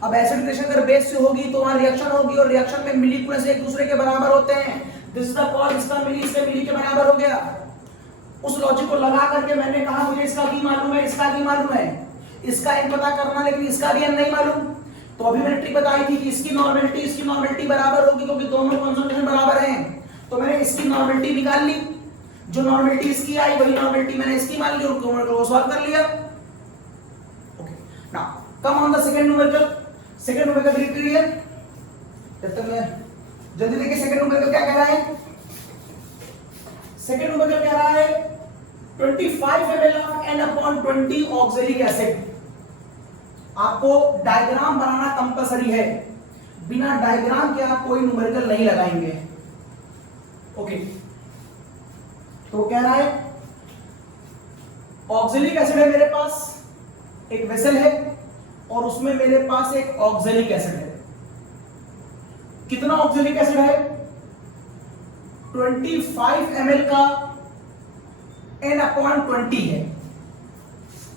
अब एसिड रिएक्शन अगर बेस से होगी तो वहां रिएक्शन होगी, और रिएक्शन में मिली एक दूसरे के बराबर होते हैं। दिस द कॉल, इसका मिली इसके मिली के बराबर हो गया। उस लॉजिक को लगा करके मैंने कहा मुझे इसका भी मालूम है, इसका भी मालूम है, इसका n पता करना, लेकिन इसका भी n नहीं मालूम। तो अभी मैंने ट्रिक बताई थी कि इसकी नॉर्मेलिटी बराबर होगी क्योंकि दोनों कंसंट्रेशन बराबर हैं। तो मैंने इसकी नॉर्मेलिटी निकाल ली, जो नॉर्मेलिटी इसकी आई वही नॉर्मेलिटी मैंने इसकी मान ली और को सॉल्व कर लिया। Okay, now come on the second numerical clear. जब तक मैं जल्दी देखिए सेकंड न्यूमेरिकल क्या कह रहा है। सेकंड न्यूमेरिकल कह रहा है 25 ml of N/20 oxalic acid. आपको डायग्राम बनाना कंपलसरी है, बिना डायग्राम के आप कोई न्यूमेरिकल नहीं लगाएंगे। ओके, तो कह रहा है ऑक्सैलिक एसिड है मेरे पास, एक वेसल है और उसमें मेरे पास एक ऑक्सैलिक एसिड है। कितना ऑक्सैलिक एसिड है? 25 ml का N/20 है।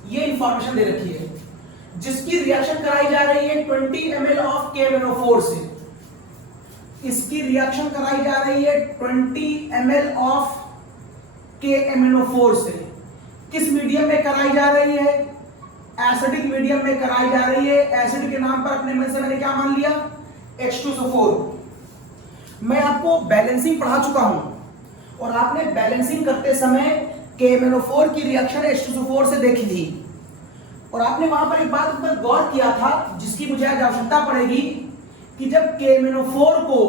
ये इंफॉर्मेशन दे रखी है, जिसकी रिएक्शन कराई जा रही है 20 ml ऑफ KMnO4 से। इसकी रिएक्शन कराई जा रही है 20 ml ऑफ KMnO4 से। किस मीडियम में कराई जा रही है? एसिडिक मीडियम में कराई जा रही है। एसिड के नाम पर अपने मन से मैंने क्या मान लिया? H2SO4। मैं आपको बैलेंसिंग पढ़ा चुका हूं और आपने बैलेंसिंग करते समय KMnO4 की रिएक्शन H2SO4 से देखी थी और आपने वहां पर एक बात पर गौर किया था जिसकी मुझे आज आवश्यकता पड़ेगी कि जब KMnO4 को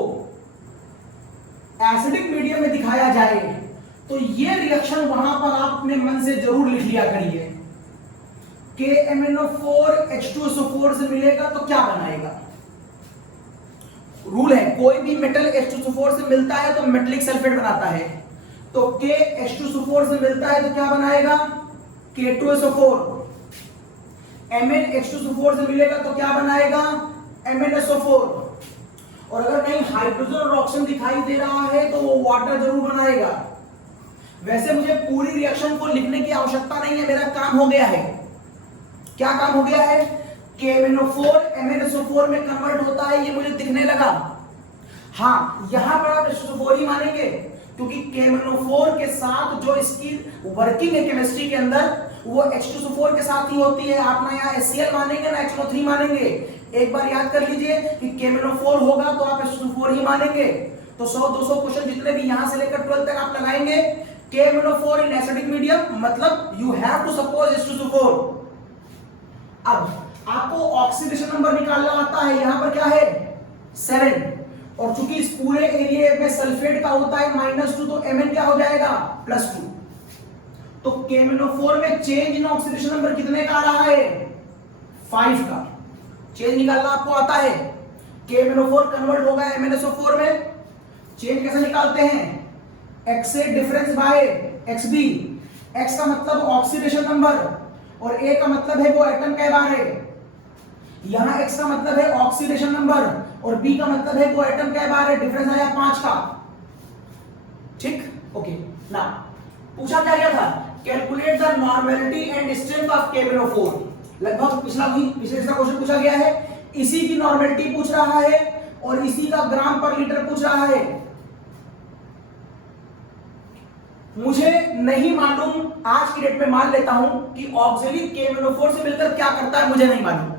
एसिडिक मीडियम में दिखाया जाए तो ये रिएक्शन वहां पर आप अपने मन से जरूर लिख लिया करिए। KMnO4 H2SO4 से मिलेगा तो क्या बनाएगा? रूल है, कोई भी मेटल H2SO4 से मिलता है तो मेटलिक सल्फेट बनाता है। तो K H2SO4 से मिलता है तो क्या बनाएगा? K2SO4। Mn H2SO4 से मिलेगा तो क्या बनाएगा? MnSO4। और अगर कहीं हाइड्रोजन और ऑक्सीजन दिखाई दे रहा है तो वो वाटर जरूर बनाएगा। वैसे मुझे पूरी रिएक्शन को लिखने की आवश्यकता नहीं है, मेरा काम हो गया है। क्या काम हो गया है? KMnO4 MnSO4 में कन्वर्ट होता है, ये मुझे दिखने लगा। हाँ, यहां पर आप H2SO4 ही मानेंगे क्योंकि KMnO4 के साथ जो इसकी वर्किंग है केमिस्ट्री के अंदर वो H2SO4 के साथ ही होती है। आप ना यहाँ HCl मानेंगे ना HNO3 मानेंगे। एक बार याद कर लीजिए कि KMnO4 होगा तो आप H2SO4 ही मानेंगे। तो 100-200 क्वेश्चन जितने भी यहां से लेकर 12 तक आप लगाएंगे KMnO4 इन एसिडिक मीडियम, मतलब you have to suppose H2SO4। अब आपको ऑक्सीडेशन नंबर निकालना आता है, यहां पर क्या है? 7। और चूंकि इस पूरे एरिया में सल्फेट का होता है -2 तो Mn क्या हो जाएगा? +2। तो KMnO4 में चेंज इन ऑक्सीडेशन नंबर कितने का आ रहा है? 5 का। चेंज निकालना आपको आता है। KMnO4 कन्वर्ट होगा MnSO4 में। चेंज कैसे निकालते हैं? X से डिफरेंस बाय XB। X का मतलब ऑक्सीडेशन नंबर और A का मतलब है वो एटम कै बार है। यहां X का मतलब है ऑक्सीडेशन नंबर और B का मतलब है वो एटम कै बार है। डिफरेंस आया 5 का। ठीक, ओके। ना पूछा क्या गया था? Calculate the normality and strength of KMnO4। लगभग पिछले क्वेश्चन पूछा गया है, इसी की नॉर्मेलिटी पूछ रहा है और इसी का ग्राम पर लीटर पूछ रहा है। मुझे नहीं मालूम, आज की डेट में मान लेता हूं कि ऑक्सैलिक KMnO4 से मिलकर क्या करता है, मुझे नहीं मालूम।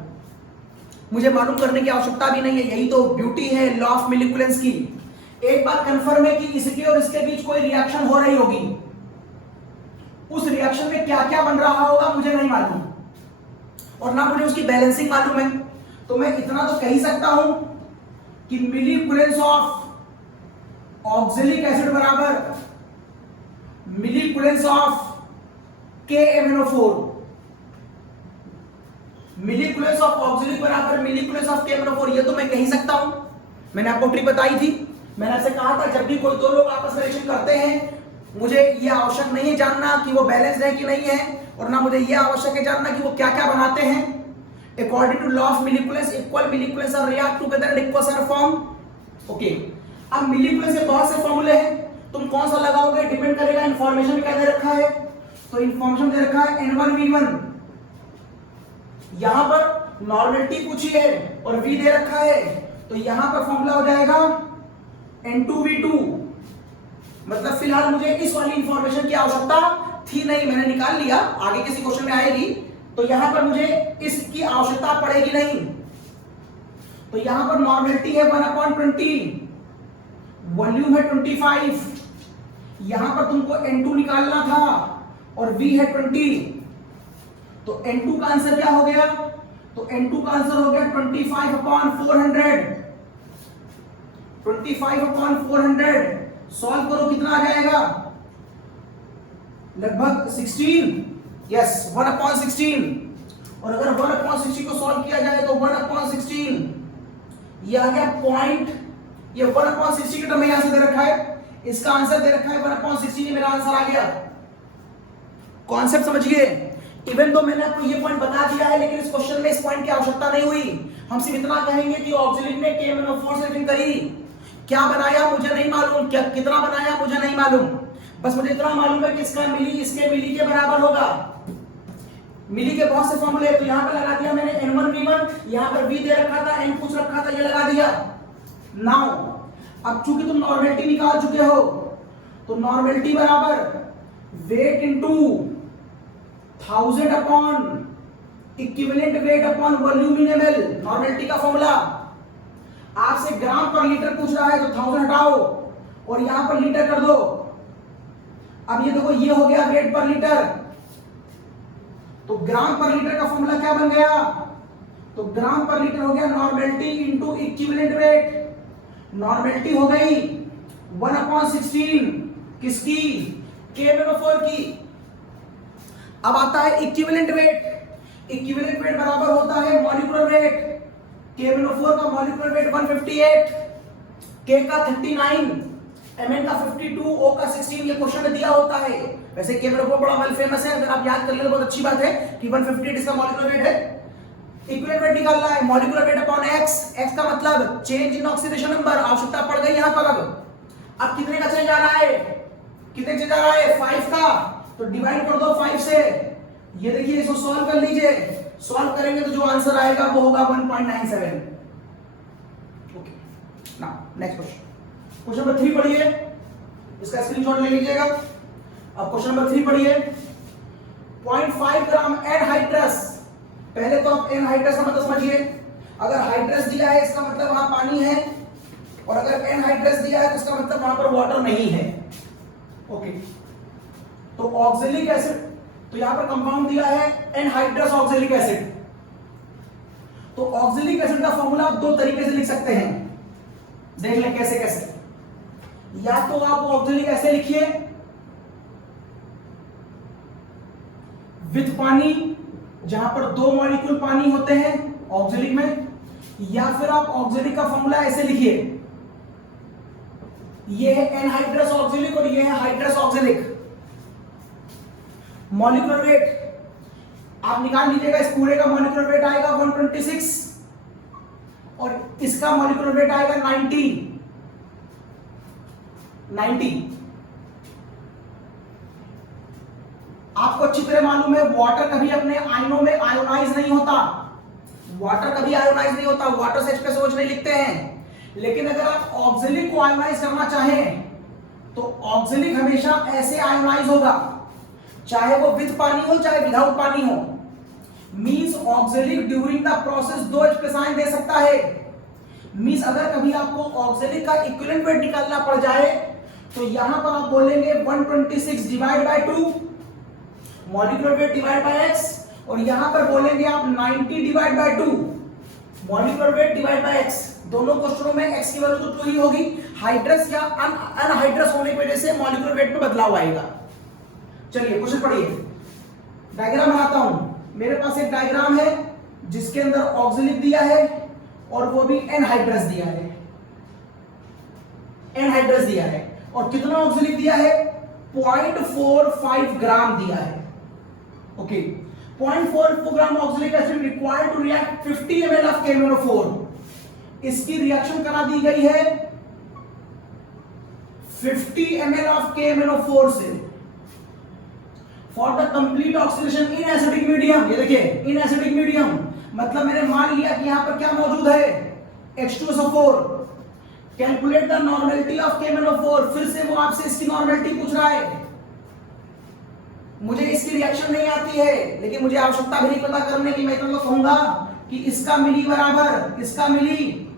मुझे मालूम करने की आवश्यकता भी नहीं है, यही तो ब्यूटी है लॉ ऑफ मॉलिक्यूलेंस की। एक बात कंफर्म है कि इसके और इसके बीच कोई रिएक्शन हो रही होगी, उस रिएक्शन में क्या क्या बन रहा होगा मुझे नहीं मालूम और ना मुझे उसकी बैलेंसिंग मालूम है। तो मैं इतना तो कह ही सकता हूं कि मिलीक्यूलेंस ऑफ ऑक्सैलिक एसिड बराबर मिलीक्यूलेंस ऑफ KMnO4। मिलीक्यूलेंस ऑफ ऑक्सैलिक बराबर मिलीक्यूलेंस ऑफ KMnO4, ये तो मैं कह ही सकता हूं। मैंने आपको ट्रिक बताई थी, मैंने आपसे कहा था जब भी कोई दो लोग आपस में रिएक्शन करते हैं मुझे ये आवश्यक नहीं है जानना कि वो बैलेंस्ड है कि नहीं है और ना मुझे ये आवश्यक है जानना कि वो क्या क्या बनाते हैं। According to law of molecules equal molecules are react together in equal form. Okay, अब मॉलिक्यूल्स के बहुत से फॉर्मूले हैं, तुम कौन सा लगाओगे डिपेंड करेगा इंफॉर्मेशन में क्या दे रखा है। तो इंफॉर्मेशन दे रखा है N1V1, यहां पर नॉर्मेलिटी पूछी है और V दे रखा है, तो यहां पर फॉर्मूला हो जाएगा N2V2। मतलब फिलहाल मुझे इस वाली इंफॉर्मेशन की आवश्यकता थी नहीं, मैंने निकाल लिया, आगे किसी क्वेश्चन में आएगी, तो यहां पर मुझे इसकी आवश्यकता पड़ेगी नहीं। तो यहां पर नॉर्मेलिटी है 1/20, वॉल्यूम है 25, यहां पर तुमको N2 निकालना था और V है 20, तो N2 का आंसर क्या हो गया? तो N2 का आंसर हो गया 25/400। 25/400 सॉल्व करो, कितना आ जाएगा? लगभग 16, यस 1/16। और अगर 1/60 को सॉल्व किया जाए तो 1/16 ये आ गया पॉइंट, ये 1/60 की टर्म यहां से दे रखा है, इसका आंसर दे रखा है 1/60, ये मेरा आंसर आ गया। कॉन्सेप्ट समझिए। इवन तो मैंने आपको ये पॉइंट बता दिया है, लेकिन इस क्वेश्चन में इस पॉइंट की आवश्यकता नहीं हुई। हम सिर्फ इतना कहेंगे कि ऑक्सिलिक ने K-4 से रेटिंग करी, क्या बनाया मुझे नहीं मालूम, क्या कितना बनाया मुझे नहीं मालूम, बस मुझे इतना मालूम है कि इसका मिली इसके मिली के बराबर होगा। मिली के बहुत से फॉर्मूले, तो यहां पर लगा दिया मैंने N1 V1, यहां पर V दे रखा था, N कुछ रखा था, ये लगा दिया। नाउ अब चूंकि तुम नॉर्मेलिटी निकाल चुके हो, तो नॉर्मेलिटी बराबर weight into 1000 upon equivalent weight upon volume in ml, normality का फॉर्मूला। आपसे ग्राम पर लीटर पूछ रहा है तो 1000 हटाओ और यहां पर लीटर कर दो। अब ये देखो, ये हो गया वेट पर लीटर, तो ग्राम पर लीटर का फॉर्मूला क्या बन गया? तो ग्राम पर लीटर हो गया normality into equivalent weight. Normality हो गई 1/16 किसकी? K-4 की। अब आता है इक्विवेलेंट वेट। इक्विवेलेंट वेट बराबर होता है मॉलिक्यूलर वेट। K-4 का मॉलिक्यूलर वेट 158, K का 39, Mn का 52, O का 16, ये क्वेश्चन में दिया होता है। वैसे K-4 बड़ा वेल फेमस है, अगर आप याद कर ले तो बहुत अच्छी बात है कि 158 इसका मॉलिक्यूलर वेट है। इक्विवेलेंट वेट निकालना है, molecular weight upon x, x का मतलब चेंज इन ऑक्सीडेशन नंबर, आवश्यकता पड़ गई यहां पर। अब कितने का चेंज आ रहा है? कितने चेंज आ रहा है? 5 का, तो डिवाइड कर दो 5 से। ये देखिए, इसको सॉल्व कर लीजिए, सॉल्व करेंगे तो जो आंसर आएगा वो होगा 1.97। Okay, now next question, question number 3 पढ़िए, इसका स्क्रीनशॉट ले लीजिएगा। अब क्वेश्चन नंबर 3 पढ़िए। 0.5 ग्राम एनहाइड्रस, पहले तो आप एनहाइड्रस का मतलब समझिए। अगर हाइड्रस दिया है इसका मतलब वहां पानी है, और अगर एनहाइड्रस दिया है तो इसका मतलब वहां पर वाटर नहीं है। ओके, तो ऑक्जेलिक एसिड, तो यहां पर कंपाउंड दिया है एनहाइड्रस ऑक्जेलिक एसिड। तो ऑक्जेलिक एसिड का फॉर्मूला आप दो तरीके से लिख सकते हैं, देख लें कैसे कैसे। या तो आप ऑक्जेलिक ऐसे लिखिए, विथ पानी, जहां पर 2 मॉलिक्यूल पानी होते हैं ऑक्जेलिक में, या फिर आप ऑक्जेलिक का फॉर्मूला ऐसे लिखिए, ये है एनहाइड्रस ऑक्जेलिक और ये है हाइड्रस ऑक्जेलिक। मॉलिक्यूलर वेट आप निकाल लीजिएगा, इस पूरे का मॉलिक्यूलर वेट आएगा 126 और इसका मॉलिक्यूलर वेट आएगा 90। आपको अच्छी तरह मालूम है वाटर कभी अपने आयनों में आयोनाइज नहीं होता, वाटर कभी आयोनाइज नहीं होता, वाटर से HCOH नहीं लिखते हैं। लेकिन अगर आप ऑक्जेलिक को आयोनाइज करना चाहें तो ऑक्जेलिक हमेशा ऐसे आयोनाइज होगा, चाहे वो विद पानी हो चाहे विदाउट पानी हो। Means oxalic during the process 2 H+ ion दे सकता है। मींस अगर कभी आपको ऑक्जेलिक का इक्विवेलेंट वेट निकालना पड़ जाए तो यहां पर आप बोलेंगे 126 divide by 2 molecular weight divide by x, और यहां पर बोलेंगे आप 90 divide by 2 molecular weight divide by x। दोनों क्वेश्चनों में x की वैल्यू तो 2 ही होगी, हाइड्रस या अनहाइड्रस होने की वजह से मॉलिक्यूलर वेट में बदलाव आएगा। चलिए क्वेश्चन पढ़िए, डायग्राम बनाता हूं। मेरे पास एक डायग्राम है जिसके अंदर ऑक्जेलिक दिया है और वो भी एनहाइड्रस दिया है, एनहाइड्रस दिया है, और कितना ऑक्जेलिक दिया है? 0.45 ग्राम दिया है। Okay, 0.44 gram oxalic acid required to react 50 ml of KMnO4। इसकी रिएक्शन करा दी गई है 50 ml ऑफ KMnO4 से for the complete oxidation in acidic medium. ये देखिए, इन एसिडिक मीडियम मतलब मैंने मान लिया कि यहां पर क्या मौजूद है? H2SO4। Calculate the normality of KMnO4, फिर से वो आपसे इसकी नॉर्मेलिटी पूछ रहा है। मुझे इसकी रिएक्शन नहीं आती है, लेकिन मुझे आवश्यकता भी नहीं पता करने की, मैं तो कहूंगा कि इसका मिली बराबर इसका मिली।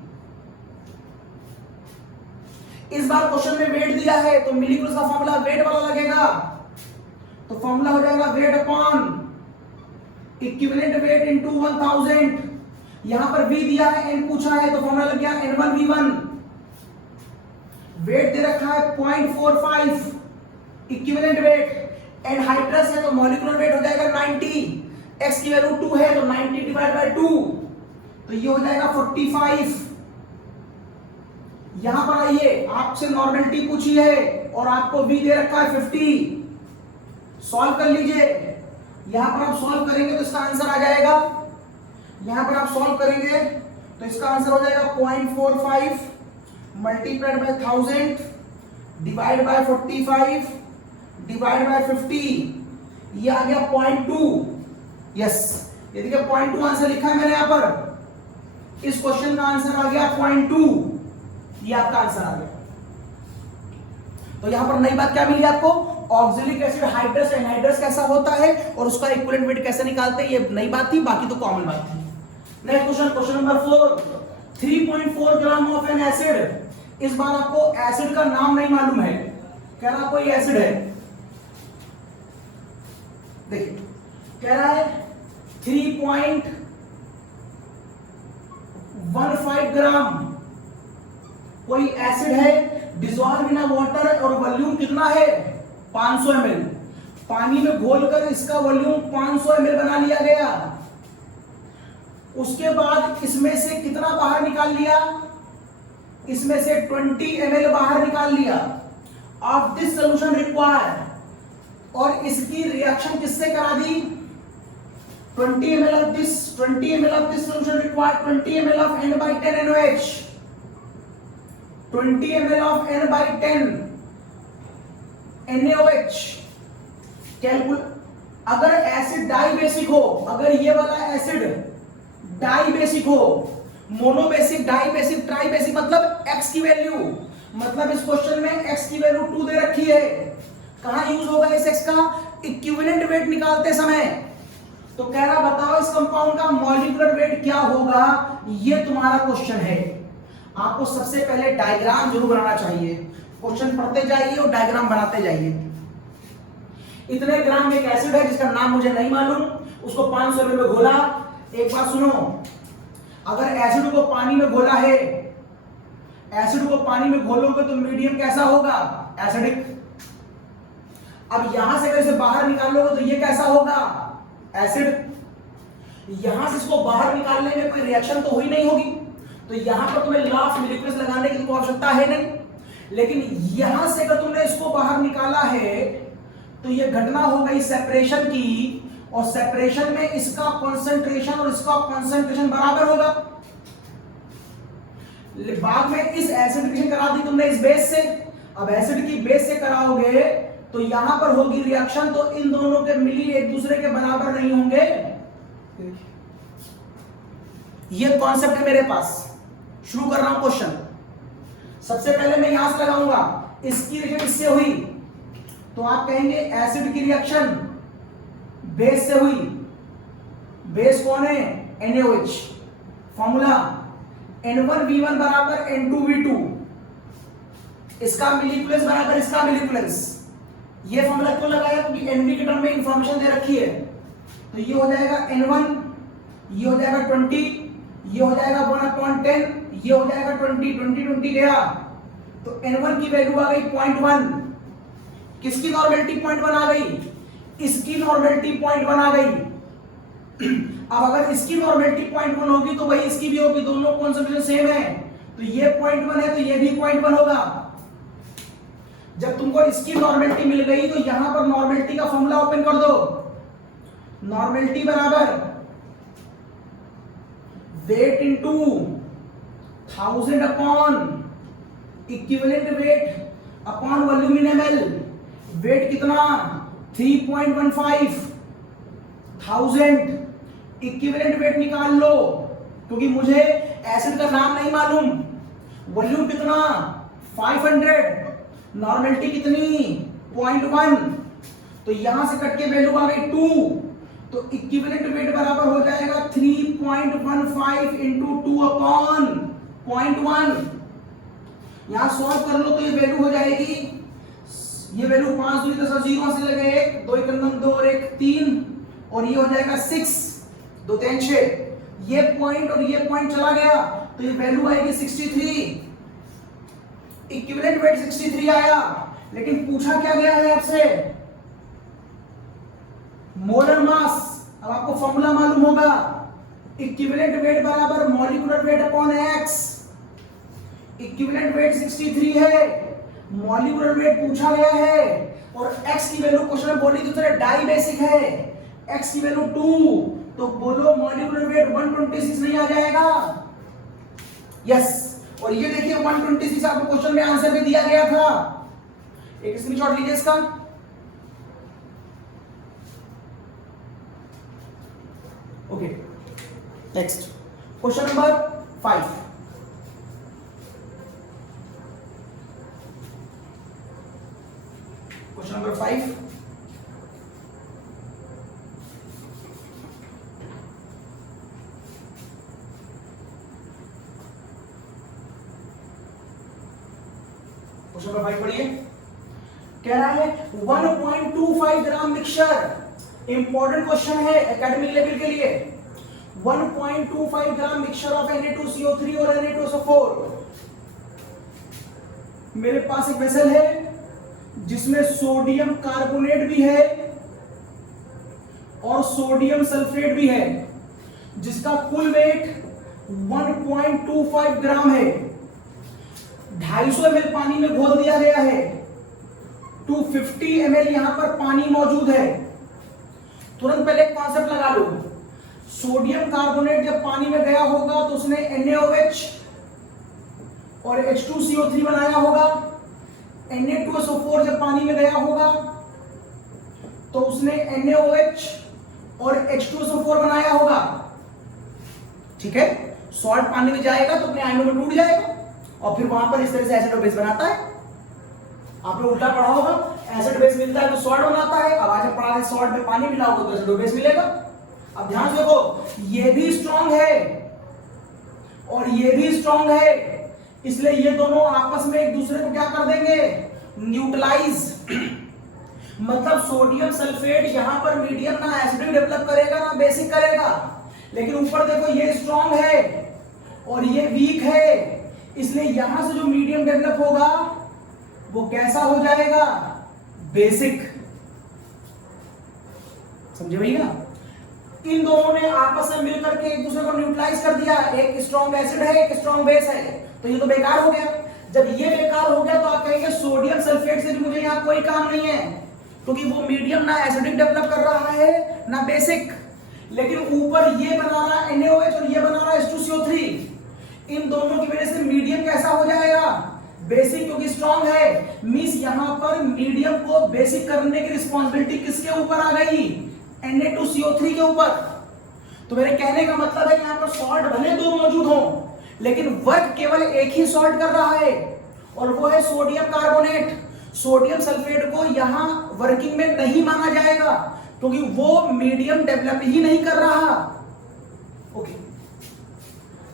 इस बार क्वेश्चन में वेट दिया है तो मिली प्लस का फॉर्मूला वेट वाला लगेगा, तो फॉर्मूला हो जाएगा weight upon equivalent wait into 1000। यहां पर v दिया है, n पूछा है, तो फॉर्मूला लग गया n1v1। वेट दे रखा है 0.45 इक्विवेलेंट वेट, एनहाइड्रस है तो मॉलिक्यूलर वेट हो जाएगा 90, x की वैल्यू 2 है तो 90 डिवाइड बाय 2, तो ये हो जाएगा 45। यहां पर आइए, आपसे नॉर्मेलिटी पूछी है और आपको v दे रखा है 50। सॉल्व कर लीजिए, यहां पर आप सॉल्व करेंगे तो इसका आंसर आ जाएगा, यहां पर आप सॉल्व करेंगे तो इसका आंसर हो जाएगा 0.45 multiplied by 1000 divide by 45 divide by 50, ये आ गया 0.2। यस, ये देखिए 0.2 आंसर लिखा है मैंने यहां पर, इस क्वेश्चन का आंसर आ गया 0.2, ये आपका आंसर आ गया। तो यहां पर नई बात क्या मिली आपको, ऑक्सिलिक एसिड हाइड्रस एनहाइड्रस कैसा होता है और उसका इक्विवेलेंट वेट कैसे निकालते हैं, ये नई बात थी, बाकी तो कॉमन बात थी। Next question, question number 4, 3.4 gram of N acid. इस बार आपको एसिड का नाम नहीं मालूम है, कह रहा कोई एसिड है, देखिए कह रहा है 3.15 ग्राम कोई एसिड है, डिसॉल्व इन वाटर और वॉल्यूम कितना है 500 ml। पानी में घोलकर इसका वॉल्यूम 500 ml बना लिया गया, उसके बाद इसमें से कितना बाहर निकाल लिया, इसमें से 20 ml बाहर निकाल लिया। ऑफ दिस सोल्यूशन रिक्वायर्ड, और इसकी रिएक्शन किससे करा दी, 20 ml of this solution required 20 ml of n/10 NaOH, 20 ml of n/10 NaOH। अगर एसिड डाइबेसिक हो, अगर ये वाला एसिड डाइबेसिक हो, मोनोबेसिक, डाइबेसिक, ट्राइबेसिक मतलब x की वैल्यू, मतलब इस क्वेश्चन में x की वैल्यू 2 दे रखी है, कहां यूज होगा इस x का, इक्विवेलेंट वेट निकालते समय। तो कह रहा बताओ इस कंपाउंड का मॉलिक्यूलर वेट क्या होगा, ये तुम्हारा क्वेश्चन है। आपको सबसे पहले डायग्राम जरूर बनाना चाहिए, क्वेश्चन पढ़ते जाइए और डायग्राम बनाते जाइए। इतने ग्राम एक एसिड है जिसका नाम मुझे नहीं मालूम, उसको 500 ml में घोला। एक बात सुनो, अगर एसिड को पानी में घोला है, एसिड को पानी में घोलोगे तो मीडियम कैसा होगा, एसिडिक। अब यहां से अगर इसे बाहर निकालोगे तो ये कैसा होगा, एसिड। यहां से इसको बाहर निकालने में कोई रिएक्शन तो हुई नहीं होगी, तो यहां पर तुम्हें लॉ ऑफ मोलिक्यूल्स लगाने की कोई आवश्यकता है नहीं। लेकिन यहां से अगर तुमने इसको बाहर निकाला है तो ये घटना हो गई सेपरेशन की, और सेपरेशन में इसका कंसंट्रेशन और इसका कंसंट्रेशन बराबर होगा। बाद में इस एसिडिफिकेशन करा दी तुमने इस बेस से, अब एसिड की बेस से कराओगे तो यहां पर होगी रिएक्शन, तो इन दोनों के मिली एक दूसरे के बराबर नहीं होंगे। ये कॉन्सेप्ट है मेरे पास। शुरू कर रहा हूं क्वेश्चन। सबसे पहले मैं यहां से लगाऊंगा, इसकी रिएक्शन इससे हुई तो आप कहेंगे एसिड की रिएक्शन बेस से हुई। बेस कौन है, NaOH। फॉर्मूला N1V1 बराबर N2V2, इसका मिलीकुलेंस बराबर इसका मिलीकुलेंस। ये फॉर्मूला क्यों लगाया, क्योंकि NV के टर्म में इंफॉर्मेशन दे रखी है। तो ये हो जाएगा N1, ये हो जाएगा 20, ये हो जाएगा 1/10, ये हो जाएगा 20, 20 गया, तो N1 की वैल्यू आ गई 0.1। किसकी नॉर्मेलिटी 0.1 आ गई, इसकी नॉर्मेलिटी 0.1 आ गई। अब अगर इसकी नॉर्मेलिटी 0.1 होगी तो वही इसकी भी होगी, दोनों कंसंट्रेशन सेम है, तो ये 0.1 है तो ये भी 0.1 होगा। जब तुमको इसकी नॉर्मेलिटी मिल गई तो यहां पर नॉर्मेलिटी का फॉर्मूला ओपन कर दो। नॉर्मेलिटी बराबर weight into 1000 upon equivalent weight upon volume in ml। Weight कितना 3.15, 1000 इक्विवेलेंट वेट निकाल लो, क्योंकि मुझे एसिड का नाम नहीं मालूम। वॉल्यूम कितना 500, नॉर्मेलिटी कितनी 0.1, तो यहां से कट के वैल्यू आ गई 2, तो इक्विवेलेंट वेट बराबर हो जाएगा 3.15 इंटू 2 अपॉन 0.1। यहां सॉल्व कर लो तो ये वैल्यू हो जाएगी, ये वैल्यू 5 दूनी 10 0 से लगे 1 2 1 2 और 1 3 और ये हो जाएगा 6 2 3 6। ये पॉइंट और ये पॉइंट चला गया तो ये वैल्यू आएगी 63। इक्विवेलेंट वेट 63 आया, लेकिन पूछा क्या गया है आपसे? Molar mass. अब आपको फॉर्मूला मालूम होगा, इक्विवेलेंट वेट बराबर molecular weight upon x. Equivalent weight 63 है, मॉलिक्यूलर वेट पूछा गया है और x की वैल्यू क्वेश्चन में बोली तो डाई बेसिक है, x की वैल्यू 2, तो बोलो मॉलिक्यूलर वेट 126 नहीं आ जाएगा? यस। और ये देखिए 126 आपको क्वेश्चन में आंसर भी दिया गया था, एक स्क्रीनशॉट लीजिए इसका। Okay, next question number 5। Question number 5, question number 5 पढ़िए। कह रहा है 1.25 ग्राम मिक्सचर, इंपॉर्टेंट क्वेश्चन है एकेडमिक लेवल के लिए। 1.25 ग्राम मिक्सचर ऑफ Na2CO3 और Na2SO4। मेरे पास एक वेसल है जिसमें सोडियम कार्बोनेट भी है और सोडियम सल्फेट भी है, जिसका कुल वेट 1.25 ग्राम है। 250 ml पानी में घोल दिया गया है, 250 ml यहां पर पानी मौजूद है। तुरंत पहले कॉन्सेप्ट लगा लो, सोडियम कार्बोनेट जब पानी में गया होगा तो उसने NaOH और H2CO3 बनाया होगा। Na2SO4 जब पानी में गया होगा तो उसने NaOH और H2SO4 बनाया होगा। ठीक है, सॉल्ट पानी में जाएगा तो अपने आयनों में टूट जाएगा और फिर वहां पर इस तरह से एसिड और बेस बनाता है। आपने उल्टा पढ़ा होगा, एसिड बेस मिलता है तो सॉल्ट बनाता है। अब आज पढ़ा है सॉल्ट में पानी मिला होगा तो एसिड और बेस मिलेगा। अब ध्यान से देखो, ये भी स्ट्रांग है और ये भी स्ट्रांग है, इसलिए ये दोनों आपस में एक दूसरे को क्या कर देंगे? न्यूट्रलाइज। मतलब सोडियम सल्फेट यहां पर मीडियम ना एसिडिक डेवलप करेगा ना बेसिक करेगा। लेकिन ऊपर देखो, ये स्ट्रांग है और ये वीक है, इसलिए यहां से जो मीडियम डेवलप होगा वो कैसा हो जाएगा? बेसिक। समझे भैया? इन दोनों ने आपस में मिलकर के एक दूसरे को न्यूट्रलाइज कर दिया। एक स्ट्रॉन्ग एसिड है, एक स्ट्रॉन्ग बेस है, तो ये तो बेकार हो गया। जब ये बेकार हो गया तो आप कहेंगे सोडियम सल्फेट से भी मुझे यहाँ कोई काम नहीं है, क्योंकि वो मीडियम ना एसिडिक डेवलप कर रहा है ना बेसिक। लेकिन ऊपर ये बना रहा है NaOH और ये बना रहा है H2CO3। इन दोनों की वजह से मीडियम कैसा हो जाएगा? बेसिक, क्योंकि स्ट्रॉन्ग है। मींस यहां पर मीडियम को बेसिक करने की रिस्पांसिबिलिटी किसके ऊपर आ गई? Na2CO3 के ऊपर। तो मेरे कहने का मतलब है यहां पर सॉल्ट भले दो मौजूद हो, लेकिन वर्क केवल एक ही सॉल्ट कर रहा है और वो है सोडियम कार्बोनेट। सोडियम सल्फेट को यहां वर्किंग में नहीं माना जाएगा क्योंकि वो मीडियम डेवलप ही नहीं कर रहा। Okay,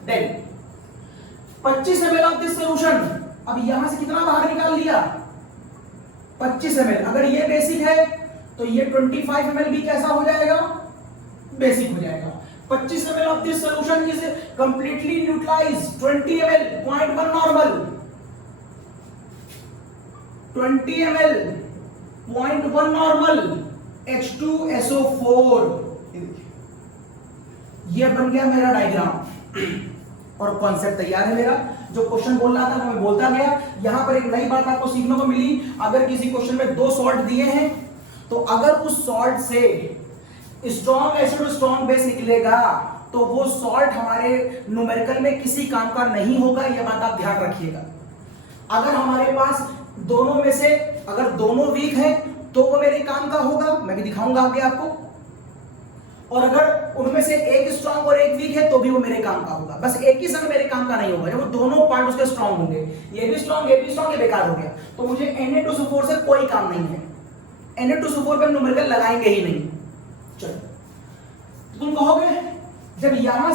then 25 ml of this solution. अब यहां से कितना बाहर निकाल लिया? 25 ml। अगर ये बेसिक है तो ये 25 ml भी कैसा हो जाएगा? बेसिक हो जाएगा। 25 ml of this solution is completely neutralised. 20 ml 0.1 normal, 20 ml 0.1 normal, H2SO4। ये बन गया मेरा डायग्राम और कॉन्सेप्ट तैयार है मेरा। जो क्वेश्चन बोल रहा था वो मैं बोलता गया। यहां पर एक नई बात आपको सीखने को मिली, अगर किसी क्वेश्चन में 2 सॉल्ट दिए हैं तो अगर उस सॉल्ट से स्ट्रॉन्ग एसिड और स्ट्रॉन्ग बेस निकलेगा तो वो सॉल्ट हमारे न्यूमेरिकल में किसी काम का नहीं होगा। यह बात आप ध्यान रखिएगा। अगर हमारे पास दोनों में से अगर दोनों वीक है तो वो मेरे काम का होगा, मैं भी दिखाऊंगा आगे आपको। और अगर उनमें से एक स्ट्रॉन्ग और एक वीक है तो भी वो मेरे काम का होगा। बस एक ही संग मेरे काम का नहीं होगा, जब वो दोनों पार्ट उसके स्ट्रॉन्ग होंगे, ये भी स्ट्रॉन्ग ये भी स्ट्रॉन्ग, ये बेकार हो गया। तो मुझे Na2SO4 से कोई काम नहीं है। Na2CO4 पे न्यूमेरिकल लगाएंगे ही नहीं। चलो तुम कहोगे जब यहां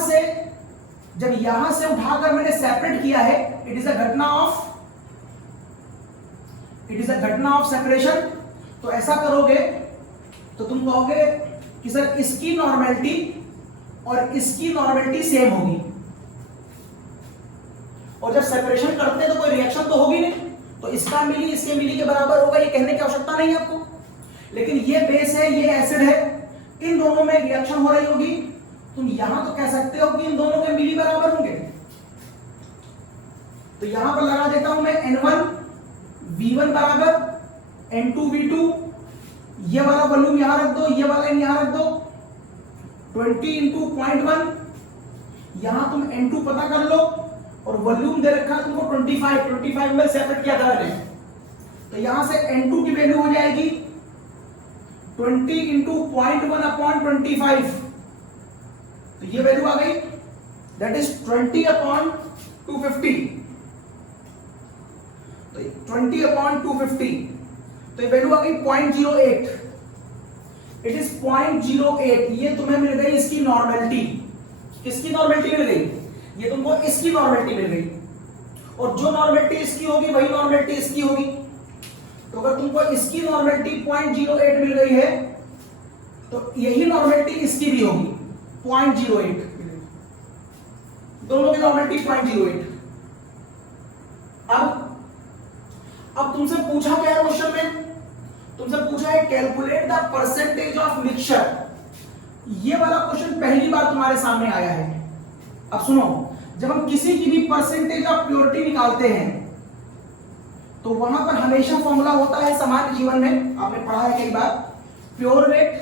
से उठाकर मैंने सेपरेट किया है, इट इज अ घटना ऑफ सेपरेशन, तो ऐसा करोगे तो तुम कहोगे कि सर इसकी नॉर्मेलिटी और इसकी नॉर्मेलिटी सेम होगी, और जब सेपरेशन करते हैं तो कोई रिएक्शन तो होगी नहीं, तो इसका मिली इसके मिली के बराबर होगा, ये कहने की आवश्यकता नहीं है आपको। लेकिन ये बेस है, ये एसिड है, इन दोनों में रिएक्शन हो रही होगी, तुम यहां तो कह सकते हो कि इन दोनों के मिली बराबर होंगे। तो यहां पर लगा देता हूं मैं N1 V1 बराबर N2 V2, ये वाला वॉल्यूम यहां रख दो, ये वाला यहां रख दो, 20 × 0.1, यहां तुम N2 पता कर लो, और वॉल्यूम दे रखा है तुमको 25 में सेपरेट किया था मैंने, तो यहां से N2 की वैल्यू हो जाएगी 20 × 0.1/25, तो ये वैल्यू आ गई, दैट इज 20/250, तो 20/250, तो ये वैल्यू आ गई 0.08, इट इज 0.08। ये तुम्हें मिल गई इसकी नॉर्मेलिटी। किसकी नॉर्मेलिटी मिल गई? ये तुमको इसकी नॉर्मेलिटी मिल गई, और जो नॉर्मेलिटी इसकी होगी वही नॉर्मेलिटी इसकी होगी। तो अगर तुमको इसकी नॉर्मेलिटी 0.08 मिल गई है, तो यही नॉर्मेलिटी इसकी भी होगी 0.08, दोनों की नॉर्मेलिटी 0.08। अब तुमसे पूछा क्या है क्वेश्चन में? तुमसे पूछा है calculate the percentage of mixture. ये वाला क्वेश्चन पहली बार तुम्हारे सामने आया है। अब सुनो, जब हम किसी की भी परसेंटेज ऑफ प्योरिटी निकालते हैं तो वहां पर हमेशा फॉर्मूला होता है सामान्य जीवन में, आपने पढ़ा है कई बार, प्योर वेट।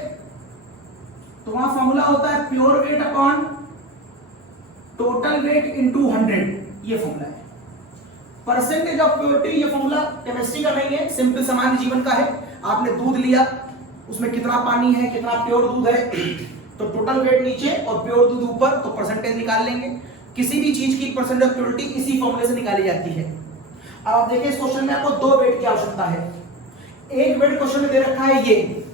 तो वहां फॉर्मूला होता है pure weight upon total weight into 100, ये फॉर्मूला है। परसेंटेज ऑफ प्योरिटी, ये फॉर्मूला केमिस्ट्री का नहीं है, सिंपल सामान्य जीवन का है। आपने दूध लिया, उसमें कितना पानी है, कितना प्योर दूध है, तो टोटल वेट नीचे और प्योर दूध ऊपर, तो परसेंटेज निकाल लेंगे। किसी भी चीज की परसेंटेज ऑफ प्योरिटी इसी फॉर्मूले से निकाली जाती है। अब आप देखिए इस क्वेश्चन में आपको 2 वेट की आवश्यकता है। एक वेट क्वेश्चन में दे रखा है ये,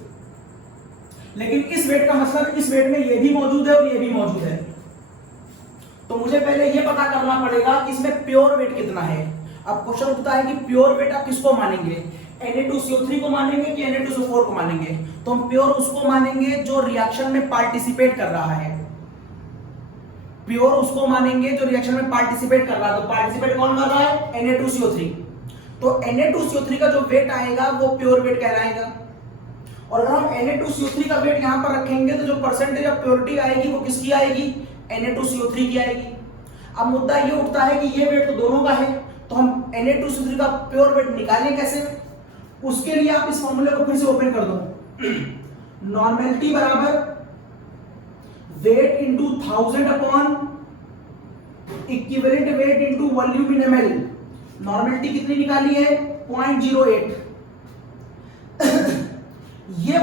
लेकिन इस वेट का मतलब इस वेट में ये भी मौजूद है और ये भी मौजूद है, तो मुझे पहले ये पता करना पड़ेगा कि इसमें प्योर वेट कितना है। अब क्वेश्चन उठता है कि प्योर वेट आप किसको मानेंगे, Na2CO3 को मानेंगे कि Na2CO4 को मानेंगे? तो हम प्योर उसको मानेंगे जो रिएक्शन में पार्टिसिपेट कर रहा है, प्योर उसको मानेंगे जो रिएक्शन में पार्टिसिपेट कर रहा है। तो पार्टिसिपेट कौन कर रहा है? Na2CO3। तो Na2CO3 का जो वेट आएगा वो प्योर वेट कहलाएगा। और अगर हम Na2CO3 का वेट यहां पर रखेंगे तो जो परसेंटेज ऑफ प्योरिटी आएगी वो किसकी आएगी? Na2CO3 की आएगी। अब मुद्दा ये उठता है कि ये वेट तो दोनों का है, तो हम Na2CO3 का प्योर वेट निकालें कैसे? उसके लिए आप इस फॉर्मूले को फिर से ओपन कर दो। नॉर्मेलिटी बराबर weight into 1000 upon equivalent weight into volume in ml। Normality कितनी निकाली है? 0.08। ये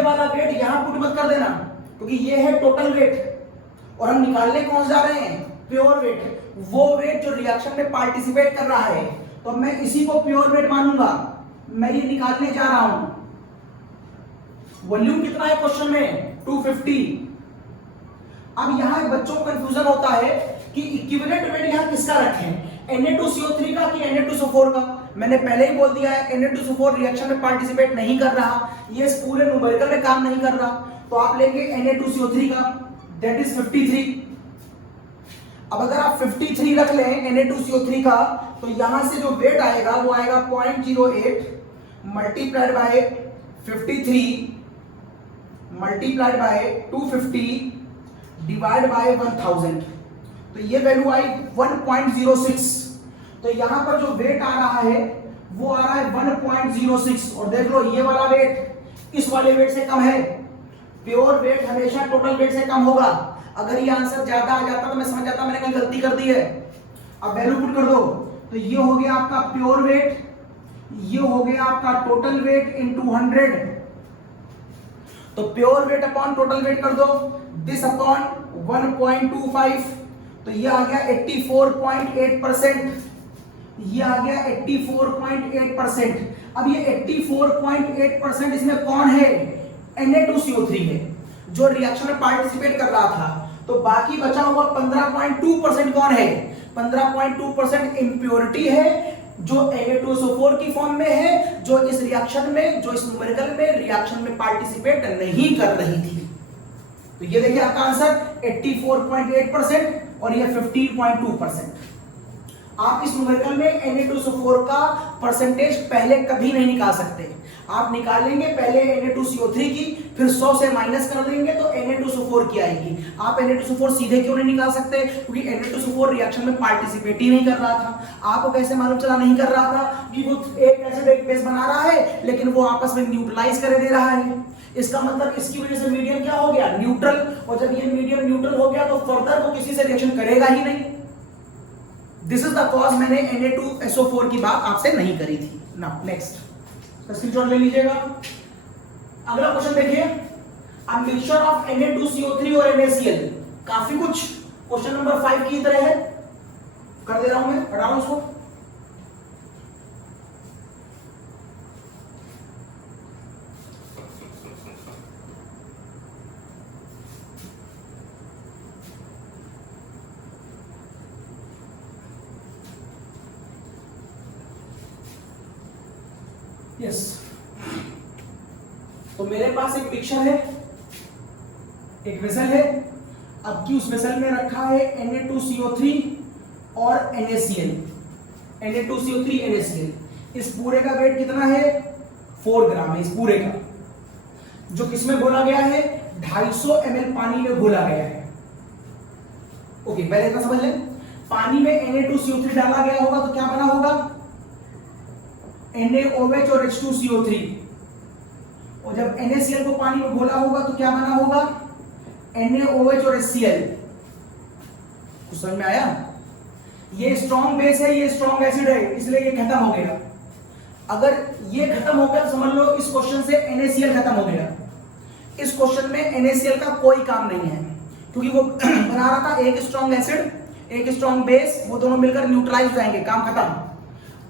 वाला वेट यहां पुट मत कर देना, क्योंकि ये है टोटल वेट और हम निकालने कौन जा रहे हैं? प्योर वेट, वो वेट जो रिएक्शन में पार्टिसिपेट कर रहा है। तो मैं इसी को प्योर वेट मानूंगा, मैं ये निकालने जा रहा हूं। वॉल्यूम कितना है क्वेश्चन में? 250। अब यहां बच्चों को कंफ्यूजन होता है कि इक्विवेलेंट वेट यहां किसका रखें, Na2CO3 का कि Na2CO4 का? मैंने पहले ही बोल दिया है Na2CO4 रिएक्शन में पार्टिसिपेट नहीं कर रहा, ये इस पूरे न्यूमेरिकल में काम नहीं कर रहा, तो आप लेंगे Na2CO3 का, दैट इज 53। अब अगर आप 53 रख लें Na2CO3 का, तो यहां से जो वेट आएगा वो आएगा 0.08 multiplied by 53 multiplied by 250 divide by 1000, तो ये वैल्यू आई 1.06। तो यहां पर जो वेट आ रहा है वो आ रहा है 1.06, और देख लो ये वाला वेट इस वाले वेट से कम है। प्योर वेट हमेशा टोटल वेट से कम होगा। अगर ये आंसर ज्यादा आ जाता तो मैं समझ जाता मैंने कहीं गलती कर दी है। अब वैल्यू पुट कर दो, तो ये हो गया आपका प्योर वेट, ये हो गया आपका टोटल वेट इनटू 100। तो pure weight upon total weight कर दो, दिस अपॉन 1.25, तो ये आ गया 84.8%। ये आ गया 84.8%। अब ये 84.8% इसमें कौन है? Na2CO3 है जो रिएक्शन में पार्टिसिपेट कर रहा था। तो बाकी बचा हुआ 15.2% कौन है? 15.2% इंप्योरिटी है जो Na2SO4 की फॉर्म में है, जो इस रिएक्शन में, जो इस न्यूमेरिकल में रिएक्शन में पार्टिसिपेट नहीं कर रही थी। तो ये देखिए आपका आंसर 84.8% और ये 15.2%। आप इस न्यूमेरिकल में Na2SO4 का परसेंटेज पहले कभी नहीं निकाल सकते। आप निकालेंगे पहले Na2CO3 की, फिर 100 से माइनस कर देंगे तो Na2SO4 की आएगी। आप Na2SO4 सीधे क्यों नहीं निकाल सकते? क्योंकि Na2SO4 रिएक्शन में पार्टिसिपेट ही नहीं कर रहा था। आपको कैसे मालूम चला नहीं कर रहा था? कि वो एक एसिड एक बेस बना रहा है लेकिन वो आपस में न्यूट्रलाइज कर दे रहा है। इसका मतलब इसकी वजह से मीडियम क्या हो गया? न्यूट्रल। और जब ये मीडियम न्यूट्रल हो गया तो फर्दर वो किसी से रिएक्शन करेगा ही नहीं। दिस इज द कॉज मैंने Na2SO4 की बात आपसे नहीं करी थी। नाउ नेक्स्ट स्क्रीनशॉट ले लीजिएगा। अगला क्वेश्चन देखिए, अ मिक्सचर ऑफ Na2CO3 और NaCl। काफी कुछ क्वेश्चन नंबर 5 की तरह है, कर दे रहा हूं मैं, हटाओ इसको। यस, तो मेरे पास एक मिक्सचर है, एक वेसल है। अब की उस वेसल में रखा है Na2CO3 और NaCl। Na2CO3 NaCl। इस पूरे का वेट कितना है? 4 ग्राम है। इस पूरे का जो किसमें घोला गया है? 250 ml पानी में घोला गया है। ओके, पहले इतना समझ लें। पानी में Na2CO3 डाला गया होगा तो क्या बना होगा? NaOH और H2CO3। और जब NaCl को पानी में घोला होगा तो क्या बना होगा? NaOH और HCl। कुछ समझ में आया? ये स्ट्रॉन्ग बेस है, ये स्ट्रॉन्ग एसिड है, इसलिए ये खत्म हो गया। अगर ये खत्म हो गया तो समझ लो इस क्वेश्चन से NaCl खत्म हो गया। इस क्वेश्चन में NaCl का कोई काम नहीं है क्योंकि वो बना रहा था एक स्ट्रॉन्ग एसिड एक स्ट्रॉन्ग बेस, वो दोनों मिलकर न्यूट्रलाइज हो जाएंगे, काम खत्म।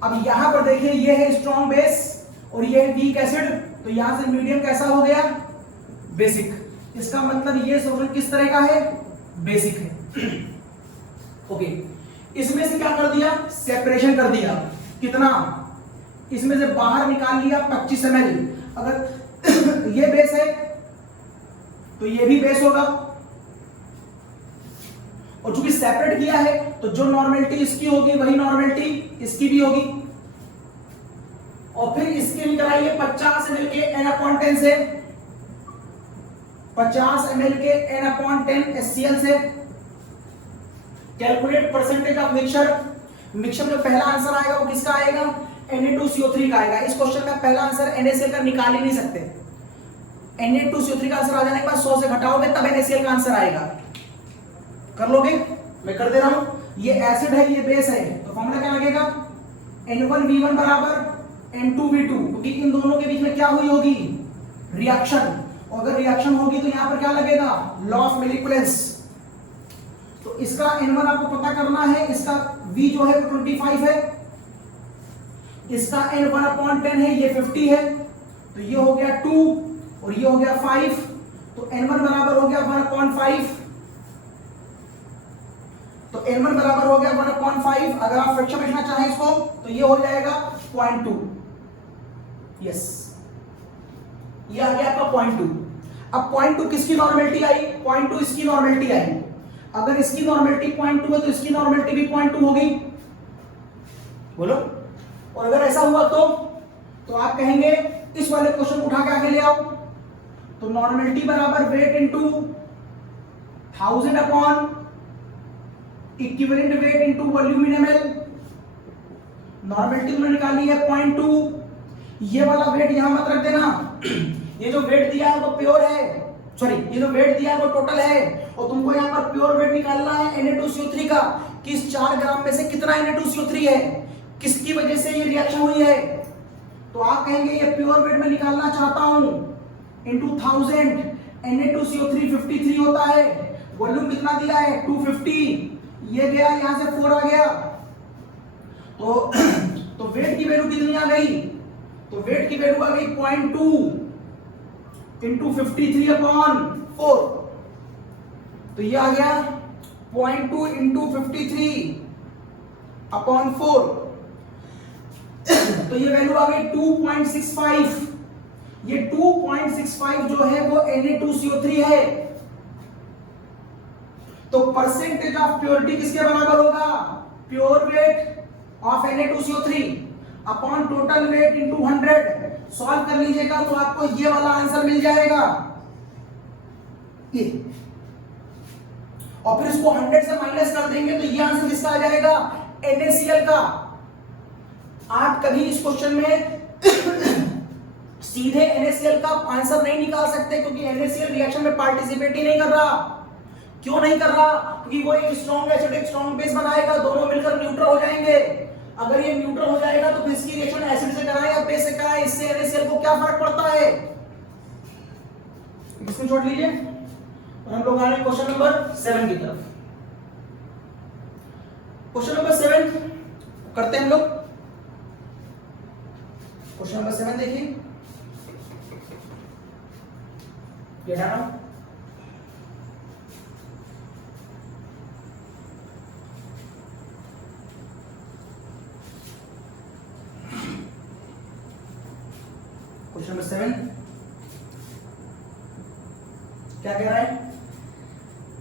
अब यहां पर देखिए ये है स्ट्रॉन्ग बेस और ये है वीक एसिड, तो यहां से मीडियम कैसा हो गया? बेसिक। इसका मतलब ये सॉल्यूशन किस तरह का है? बेसिक है। ओके, इसमें से क्या कर दिया? सेपरेशन कर दिया। कितना? इसमें से बाहर निकाल लिया 25 ml। अगर ये बेस है तो ये भी बेस होगा, और चूंकि सेपरेट किया है तो जो नॉर्मेलिटी इसकी होगी वही नॉर्मेलिटी इसकी भी होगी। और फिर इसके निकालिए 50 ml के N/10 से, 50 ml के N/10 HCl से। Calculate percentage of mixture. Mixture में पहला आंसर आएगा वो किसका आएगा? Na2CO3 का आएगा। इस क्वेश्चन का पहला आंसर NaCl का निकाल ही नहीं सकते। Na2CO3 का आंसर आ जाने के बाद 100 से घटाओगे तब NaCl का आंसर आएगा। कर लोगे? मैं कर दे रहा हूं। ये एसिड है, ये बेस है, तो फॉर्मूला क्या लगेगा? N1V1 बराबर N2V2, क्योंकि इन दोनों के बीच में क्या हुई होगी? रिएक्शन। और अगर रिएक्शन होगी तो यहां पर क्या लगेगा? Law of molecules. तो इसका N1 आपको पता करना है, इसका V जो है 25 है, इसका N1/10 है, ये 50 है, तो ये हो गया 2 और ये हो गया 5, तो N1 बराबर हो गया 1/5। तो N1 बराबर हो गया 1/5। अगर आप फ्रैक्शन में लिखना चाहें इसको तो ये हो जाएगा 0.2। यस, ये आ गया आपका 0.2। अब 0.2 किसकी नॉर्मेलिटी आई? 0.2 इसकी नॉर्मेलिटी आई। अगर इसकी नॉर्मेलिटी 0.2 है तो इसकी नॉर्मेलिटी भी 0.2 हो गई। बोलो। और अगर ऐसा हुआ तो आप कहेंगे इस वाले क्वेश्चन को उठा के आगे ले आओ। तो नॉर्मेलिटी बराबर weight into 1000 upon equivalent weight into volume in ml। Normality तुमने निकाली है 0.2। ये वाला वेट यहां मत रख देना। ये जो वेट दिया है वो प्योर है, सॉरी ये जो वेट दिया है वो टोटल है, और तुमको यहां पर प्योर वेट निकालना है Na2CO3 का कि इस 4 ग्राम में से कितना Na2CO3 है, किसकी वजह से ये रिएक्शन हुई है। तो आप कहेंगे ये प्योर वेट में निकालना चाहता हूं इनटू 1000। Na2CO3 53 होता है, वॉल्यूम कितना दिया है 250, ये गया यहां से 4 आ गया, तो वेट की वैल्यू कितनी आ गई? तो वेट की वैल्यू आ गई 0.2 इंटू 53/4। तो ये आ गया 0.2 इंटू 53/4। तो ये वैल्यू आ गई 2.65। ये 2.65 जो है वो Na2CO3 है। तो परसेंटेज ऑफ प्योरिटी किसके बराबर होगा? Pure weight of Na2CO3 upon total weight into 100। Solve कर लीजिएगा तो आपको ये वाला आंसर मिल जाएगा ये, और फिर इसको 100 से माइनस कर देंगे तो ये आंसर किसका आ जाएगा? NaCl का। आप कभी इस क्वेश्चन में सीधे NaCl का आंसर नहीं निकाल सकते, क्योंकि NaCl रिएक्शन में पार्टिसिपेट ही नहीं कर रहा। क्यों नहीं कर रहा? क्योंकि वो एक स्ट्रॉन्ग एसिड एक स्ट्रॉन्ग बेस बनाएगा, दोनों मिलकर न्यूट्रल हो जाएंगे। अगर ये न्यूट्रल हो जाएगा तो फिर इसकी रिएक्शन एसिड से कराए या बेस से कराए, इससे NaCl को क्या फर्क पड़ता है? इसको छोड़ लीजिए और हम लोग आ रहे हैं क्वेश्चन नंबर 7 की तरफ। क्वेश्चन नंबर 7 करते हैं हम लोग। क्वेश्चन नंबर 7 देखिए, ये डालो। क्वेश्चन नंबर 7 क्या कह रहा है?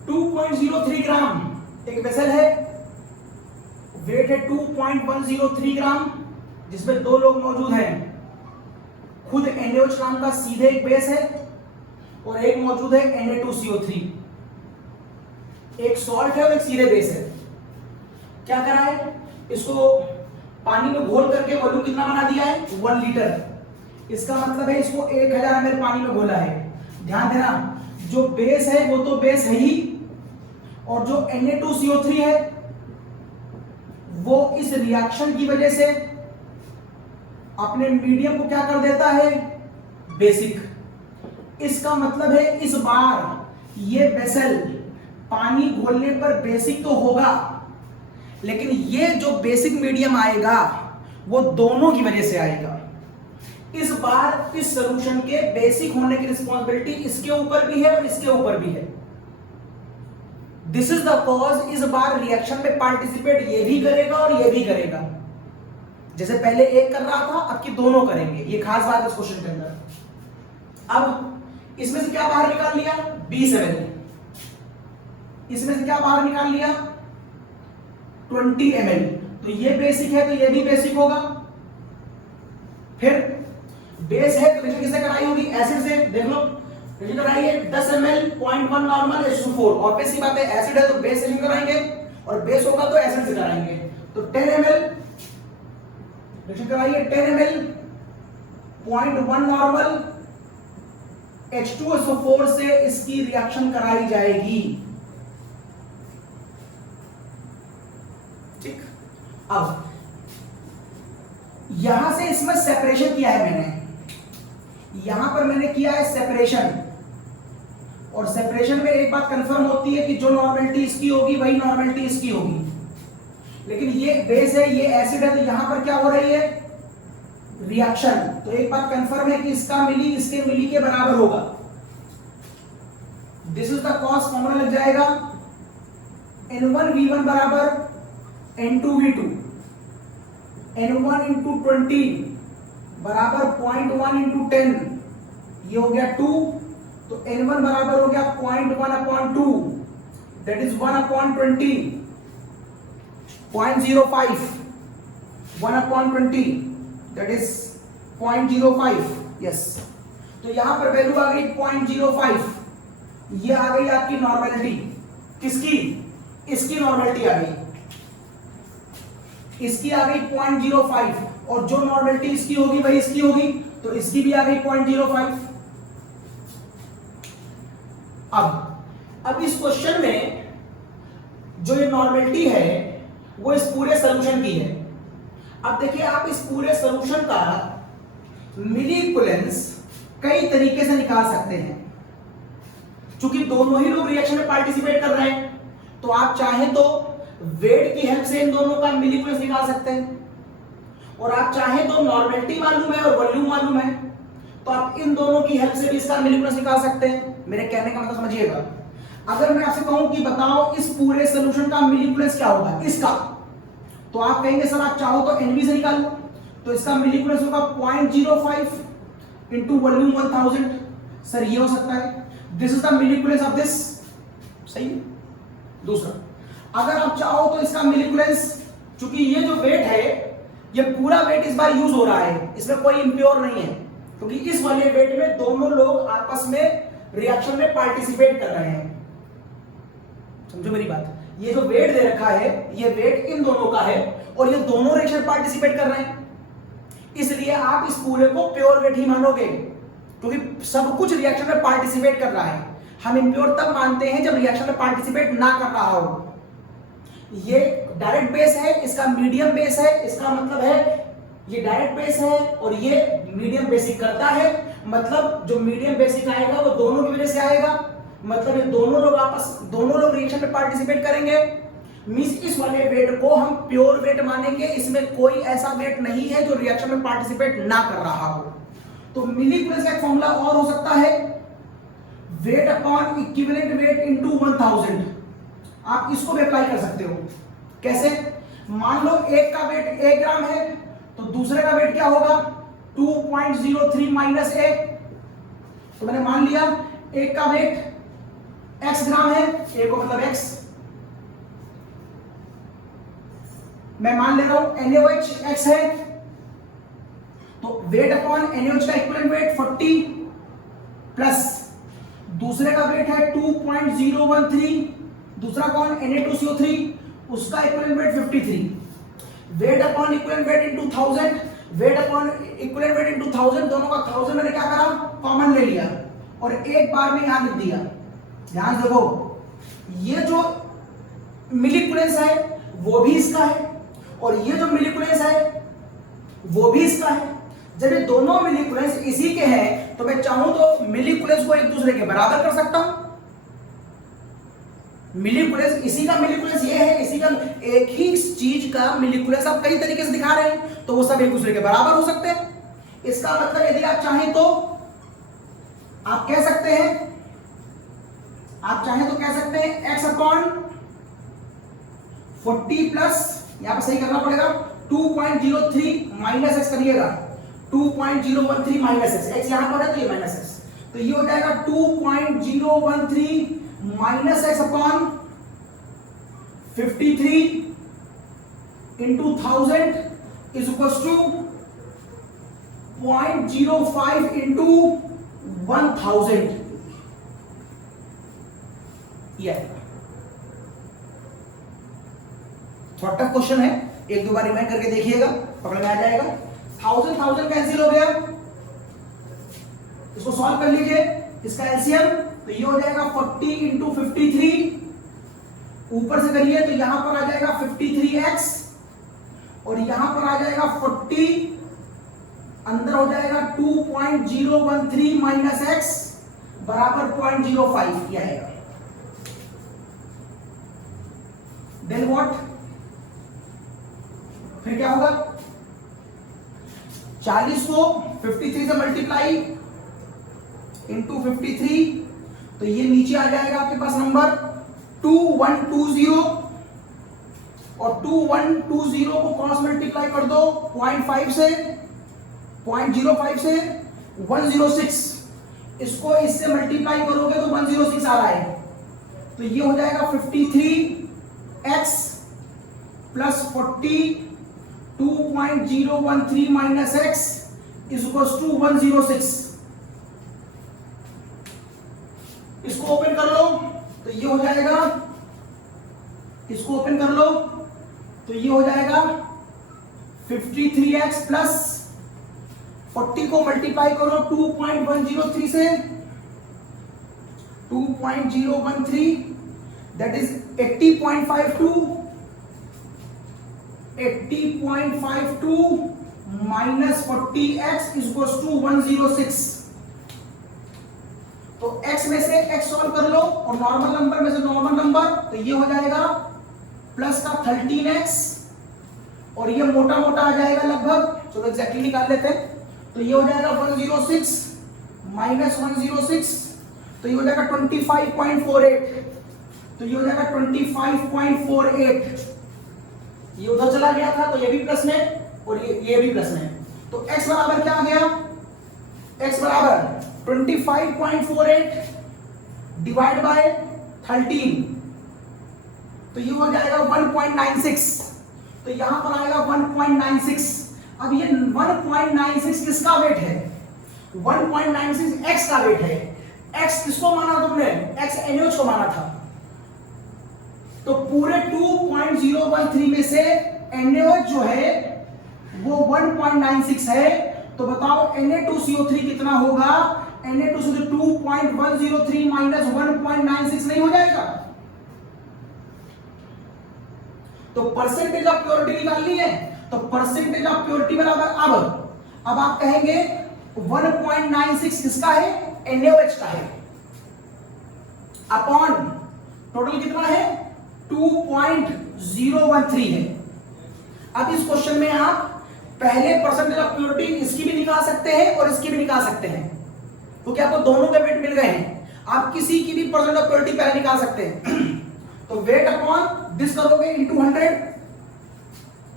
2.03 ग्राम एक वेसल है, वेट है 2.103 ग्राम, जिसमें दो लोग मौजूद हैं। खुद NaOH नाम का सीधे एक बेस है और एक मौजूद है Na2CO3। एक सॉल्ट है और एक सीधे बेस है। क्या करा है? इसको पानी में घोल करके वॉल्यूम कितना बना दिया है? 1 लीटर। इसका मतलब है इसको 1000 ml पानी में घोला है। ध्यान देना, जो बेस है वो तो बेस है ही, और जो Na2CO3 है वो इस रिएक्शन की वजह से अपने मीडियम को क्या कर देता है? बेसिक। इसका मतलब है इस बार ये वेसल पानी घोलने पर बेसिक तो होगा, लेकिन ये जो बेसिक मीडियम आएगा वो दोनों की वजह से आएगा। इस बार इस सॉल्यूशन के बेसिक होने की रिस्पांसिबिलिटी इसके ऊपर भी है और इसके ऊपर भी है। दिस इज द कॉज इस बार रिएक्शन में पार्टिसिपेट ये भी करेगा और ये भी करेगा। जैसे पहले एक कर रहा था, अब की दोनों करेंगे। ये खास बात है इस क्वेश्चन के अंदर। अब इसमें से क्या बाहर निकाल लिया? 20 ml। इसमें से क्या बाहर निकाल लिया? 20 ml। तो ये बेसिक है तो ये भी बेसिक होगा। फिर बेस है तो रिएक्शन किससे कराई होगी? एसिड से। देख लो रिएक्शन कराई है 10 ml 0.1 नॉर्मल H2O4। ऑब्वियस सी बात है, एसिड है तो बेस से कराएंगे, और बेस होगा तो एसिड से कराएंगे। तो 10 ml रिएक्शन कराई है 10 ml 0.1 नॉर्मल H2SO4 से इसकी रिएक्शन कराई जाएगी। ठीक। अब यहां से इसमें सेपरेशन किया है मैंने, यहां पर मैंने किया है सेपरेशन, और सेपरेशन में एक बात कंफर्म होती है कि जो नॉर्मेलिटी इसकी होगी वही नॉर्मेलिटी इसकी होगी। लेकिन ये बेस है, ये एसिड है, तो यहां पर क्या हो रही है? रिएक्शन। तो एक बात कंफर्म है कि इसका मिली इसके मिली के बराबर होगा। This is the cos formula लग जाएगा N1V1 बराबर N2V2। N1 इंटू 20 बराबर 0.1 इंटू 10, ये हो गया 2। तो N1 बराबर हो गया 0.1/2, that is 1/20, 0.05, 1/20, that is 0.05। Yes, तो यहां पर वैल्यू आ गई 0.05। ये आ गई आपकी नॉर्मेलिटी। किसकी? इसकी नॉर्मेलिटी आ गई, इसकी आ गई 0.05, और जो नॉर्मेलिटी इसकी होगी वही इसकी होगी, तो इसकी भी आ गई 0.05। अब इस क्वेश्चन में जो ये नॉर्मेलिटी है वो इस पूरे सॉल्यूशन की है। अब देखिए, आप इस पूरे सॉल्यूशन का मिली इक्विवेलेंस कई तरीके से निकाल सकते हैं। चूंकि दोनों ही लोग रिएक्शन में पार्टिसिपेट कर रहे हैं, तो आप चाहें तो वेट की हेल्प से इन दोनों का मिल इक्विवेलेंस निकाल सकते हैं। और आप चाहें तो नॉर्मेलिटी मालूम है और वॉल्यूम मालूम है, तो आप इन दोनों की हेल्प से भी इसका मिल इक्विवेलेंस निकाल सकते हैं। मेरे कहने का मतलब समझिएगा, अगर मैं आपसे कहूं कि बताओ इस पूरे सॉल्यूशन का मिल इक्विवेलेंस क्या होगा इसका, तो आप कहेंगे सर आप चाहो तो एनवी से निकाल लो, तो इसका मिल इक्विवेलेंस होगा 0.05 इनटू वॉल्यूम 1000। सर ये हो सकता है, this is the mill equivalence of this, सही है। दूसरा, अगर आप चाहो तो इसका मिल इक्विवेलेंस, चूंकि ये जो वेट है ये पूरा वेट इस बार यूज हो रहा है, इसमें कोई इंप्योर नहीं है, क्योंकि इस वाले वेट में दोनों लोग आपस में रिएक्शन में पार्टिसिपेट कर रहे हैं। समझो मेरी बात, ये जो वेट दे रखा है ये वेट इन दोनों का है और ये दोनों रिएक्शन पार्टिसिपेट कर रहे हैं, इसलिए आप इस पूरे को प्योर वेट ही मानोगे, क्योंकि सब कुछ रिएक्शन में पार्टिसिपेट कर रहा है। हम इंप्योर तब मानते हैं जब रिएक्शन में पार्टिसिपेट ना कर रहा हो। ये डायरेक्ट बेस है, इसका मीडियम बेस है, इसका मतलब है ये डायरेक्ट बेस है और ये मीडियम बेसिक करता है, मतलब जो मीडियम बेसिक आएगा वो दोनों की वजह से आएगा, मतलब ये दोनों लोग रिएक्शन में पार्टिसिपेट करेंगे। मींस इस वाले वेट को हम प्योर वेट मानेंगे, इसमें कोई ऐसा वेट नहीं है जो रिएक्शन में पार्टिसिपेट ना कर रहा हो। तो मिल इक्विवेलेंस का फॉर्मूला और हो सकता है weight upon equivalent wait into 1000। आप इसको भी अप्लाई कर सकते हो। कैसे? मान लो एक का वेट 1 ग्राम है तो दूसरे का वेट क्या होगा 2.03 माइनस 1। तो मैंने मान लिया एक का वेट x ग्राम है, एक को मतलब x, मैं मान ले रहा हूं NaOH x है, तो वेट अपॉन NaOH का इक्विवेलेंट वेट 40 प्लस दूसरे का वेट है 2.013, दूसरा कौन Na2CO3, उसका equivalent weight 53। Weight upon equivalent wait into 1000, weight upon equivalent wait into 1000, दोनों का 1000 मैंने क्या करा कॉमन ले लिया और एक बार में यहां लिख दिया। ध्यान देखो, ये जो मिल इक्विवेलेंस है वो भी इसका है और ये जो मिल इक्विवेलेंस है वो भी इसका है। जब ये दोनों मिल इक्विवेलेंस इसी के हैं तो मैं चाहूं तो मिल इक्विवेलेंस को एक दूसरे के बराबर कर सकता हूं। मिल इक्विवेलेंस, इसी का मिल इक्विवेलेंस ये है, इसी का एक ही चीज का मिल इक्विवेलेंस आप कई तरीके से दिखा रहे हैं तो वो सब एक दूसरे के बराबर हो सकते हैं। इसका मतलब यदि आप चाहें तो आप कह सकते हैं, आप चाहें तो कह सकते हैं x अपॉन 40 प्लस, यहां पर सही करना पड़ेगा 2.03 माइनस x करिएगा 2.013 माइनस x यहां पर है तो ये माइनस x, तो ये हो जाएगा 2.013 minus x upon 53 into 1000 is equal to 0.05 into 1000। थोड़ा टफ क्वेश्चन है, एक दो बार रिमाइंड करके देखिएगा, पकड़ में आ जाएगा। 1000 कैंसिल हो गया, इसको सॉल्व कर लीजिए, इसका एलसीएम तो ये हो जाएगा 40 इंटू 53, ऊपर से करिए तो यहां पर आ जाएगा 53x और यहां पर आ जाएगा 40, अंदर हो जाएगा 2.013 माइनस x बराबर 0.05 किया है। देन व्हाट, फिर क्या होगा 40 को 53 से मल्टीप्लाई इंटू 53, तो ये नीचे आ जाएगा आपके पास नंबर 2120 और 2120 को क्रॉस मल्टीप्लाई कर दो 0.5 से 0.05 से 106, इसको इससे मल्टीप्लाई करोगे तो 106 आ रहा है, तो ये हो जाएगा 53x plus 40 2.013 minus x is equal to 106। इसको ओपन कर लो तो ये हो जाएगा, इसको ओपन कर लो तो ये हो जाएगा 53x प्लस 40 को मल्टीप्लाई करो 2.103 से 2.013 that is 80.52 minus 40x is equal to 106। तो x में से x सॉल्व कर लो और नॉर्मल नंबर में से नॉर्मल नंबर, तो ये हो जाएगा प्लस का 13x और ये मोटा मोटा आ जाएगा लगभग, चलो एग्जैक्टली निकाल लेते हैं। तो ये हो जाएगा 106 माइनस 106, तो ये हो जाएगा 25.48, तो ये हो जाएगा 25.48। ये उधर चला गया था तो ये भी प्लस में और ये भी प्लस में। तो x बराबर क्या आ गया, x बराबर 25.48 डिवाइड बाय 13, तो ये हो जाएगा 1.96, तो यहां पर आएगा 1.96। अब ये 1.96 किसका वेट है, 1.96 x का वेट है। x किसको माना तुमने, x NaOH को माना था। तो पूरे 2.013 में से NaOH जो है वो 1.96 है, तो बताओ Na2CO3 कितना होगा, Na2CO3 2.103 माइनस 1.96 नहीं हो जाएगा। तो परसेंटेज ऑफ प्योरिटी निकालनी है, तो परसेंटेज ऑफ प्योरिटी बराबर अब आप कहेंगे 1.96 किसका है, NaOH का है, अपॉन टोटल कितना है 2.013 है। अब इस क्वेश्चन में आप पहले परसेंटेज ऑफ प्योरिटी इसकी भी निकाल सकते हैं और इसकी भी निकाल सकते हैं, क्योंकि आपको दोनों के वेट मिल गए हैं। आप किसी की भी परसेंटेज ऑफ प्योरिटी पहले निकाल सकते हैं। तो वेट अपॉन दिस करोगे इनटू 100,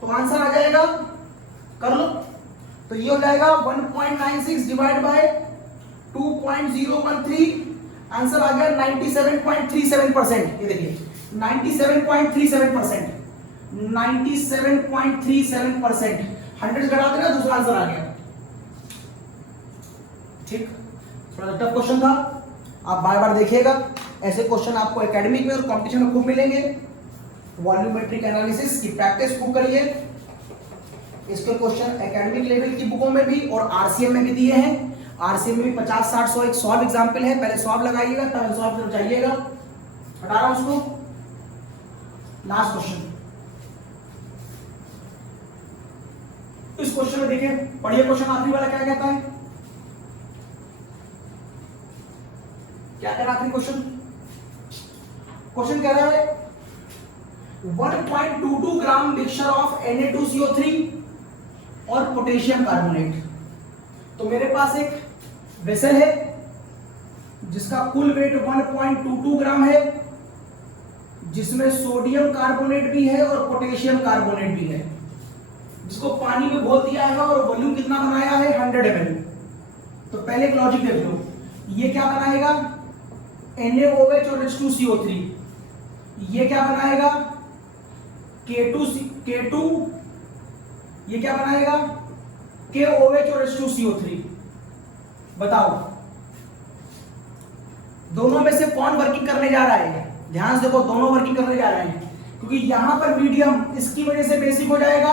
तो आंसर आ जाएगा, कर लो। तो ये हो जाएगा 1.96 डिवाइड बाय 2.013, आंसर आ गया 97.37%। ये देखिए 97.37%, 97.37%, 100 घटा देना दूसरा आंसर आ गया। ठीक, थोड़ा टफ क्वेश्चन था, आप बार बार देखिएगा, ऐसे क्वेश्चन आपको एकेडमिक में और कंपटीशन में खूब मिलेंगे। वॉल्यूमेट्रिक एनालिसिस की प्रैक्टिस खूब करिए, इसके क्वेश्चन एकेडमिक लेवल की बुकों में भी और आरसीएम में भी दिए हैं। आरसीएम में भी 50, 60, 100 एक सॉल्व एग्जाम्पल है, पहले सॉल्व लगाइएगा तब सॉल्व जब चाहिएगा। हटा रहा हूं उसको। लास्ट क्वेश्चन, इस क्वेश्चन में देखिए, पढ़िए क्वेश्चन आखिरी वाला क्या कहता है, क्या कह रहा आखिरी क्वेश्चन, क्वेश्चन कह रहा है 1.22 ग्राम मिक्सचर ऑफ Na2CO3 और पोटेशियम कार्बोनेट। तो मेरे पास एक वेसल है जिसका कुल वेट 1.22 ग्राम है, जिसमें सोडियम कार्बोनेट भी है और पोटेशियम कार्बोनेट भी है, जिसको पानी में घोल दिया है और वॉल्यूम कितना बनाया है 100 ml। तो पहले एक लॉजिक देख लो, ये क्या बनाएगा NaOH और H2CO3, ये क्या बनाएगा K2, ये क्या बनाएगा KOH और H2CO3। बताओ दोनों में से कौन वर्किंग करने जा रहा है, ध्यान से देखो, दोनों वर्किंग करने जा रहे हैं, क्योंकि यहां पर मीडियम इसकी वजह से बेसिक हो जाएगा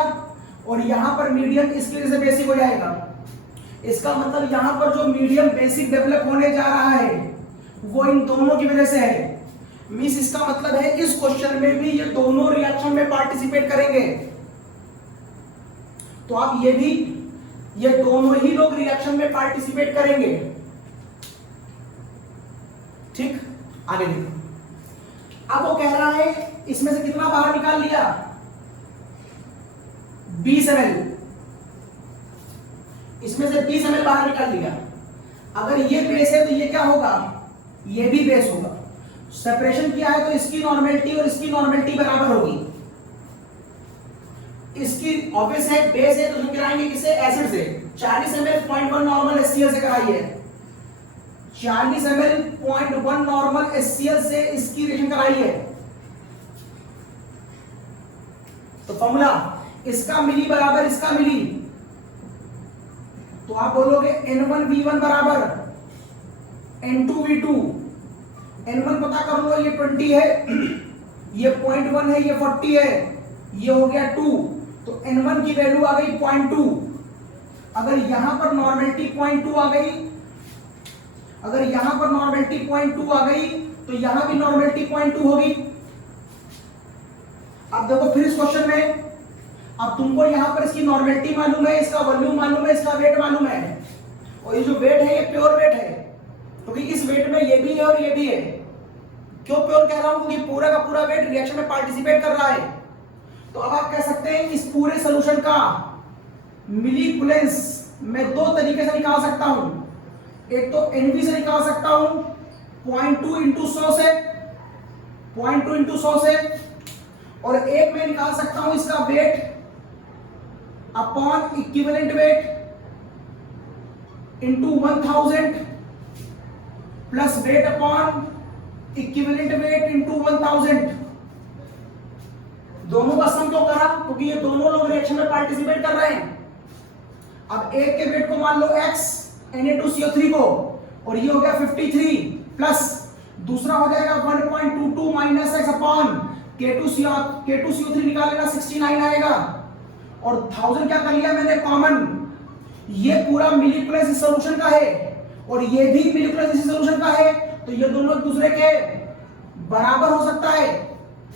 और यहां पर मीडियम इसकी वजह से बेसिक हो जाएगा। इसका मतलब यहां पर जो मीडियम बेसिक डेवलप होने जा रहा है वो इन दोनों की वजह से है। मींस इसका मतलब है इस क्वेश्चन में भी ये दोनों रिएक्शन में पार्टिसिपेट करेंगे। तो आप ये दोनों ही लोग रिएक्शन में पार्टिसिपेट करेंगे। ठीक, आगे देखो। अब वो कह रहा है इसमें से कितना बाहर निकाल लिया 20 ml, इसमें से 20 ml बाहर निकाल लिया। अगर ये बेस है तो ये क्या होगा, ये भी बेस होगा। सेपरेशन किया है तो इसकी नॉर्मेलिटी और इसकी नॉर्मेलिटी बराबर होगी। इसकी ऑब्वियस है बेस है तो हम कराएंगे किसे, एसिड से। 40 ml 0.1 नॉर्मल HCl से कराइए, 40 ml 0.1 नॉर्मल HCl से इसकी रिएक्शन कराइए। तो फॉर्मूला इसका मिली बराबर इसका मिली, तो आप बोलोगे N1V1 बराबर N2V2। N1 पता कर लो, ये 20 है, ये 0.1 है, ये 40 है, ये हो गया 2, तो N1 की वैल्यू आ गई 0.2। अगर यहां पर नॉर्मेलिटी 0.2 आ गई, अगर यहां पर नॉर्मेलिटी 0.2 आ गई तो यहां भी नॉर्मेलिटी 0.2 होगी। अब देखो फिर इस क्वेश्चन में, अब तुमको यहां पर इसकी नॉर्मेलिटी मालूम है, इसका वॉल्यूम मालूम है, इसका वेट मालूम है, और ये जो वेट है ये प्योर वेट है, क्योंकि इस वेट में ये भी है और ये भी है। क्यों प्योर कह रहा हूं, क्योंकि पूरा का पूरा वेट रिएक्शन में पार्टिसिपेट कर रहा है। तो अब आप कह सकते हैं इस पूरे सोल्यूशन का मिली इक्विवेलेंस मैं दो तरीके से निकाल सकता हूं। एक तो एनवी से निकाल सकता हूं 0.2 इंटू 100 से, 0.2 इंटू 100 से, और एक मैं निकाल सकता हूं इसका weight upon equivalent weight into 1000 plus weight upon equivalent weight into 1000। दोनों का सम क्यों करा? क्योंकि ये दोनों लोग रिएक्शन में पार्टिसिपेट कर रहे हैं। अब एक के वेट को मान लो x Na2CO3 को, और ये हो गया 53 प्लस दूसरा हो जाएगा 1.22 माइनस x अपॉन K2CO3 निकाल लेना 69 आएगा, और 1000 क्या कर लिया मैंने कॉमन। ये पूरा मिली इक्विवेलेंस सॉल्यूशन का है और ये भी मिली इक्विवेलेंस सॉल्यूशन का है, तो ये दोनों एक दूसरे के बराबर हो सकता है।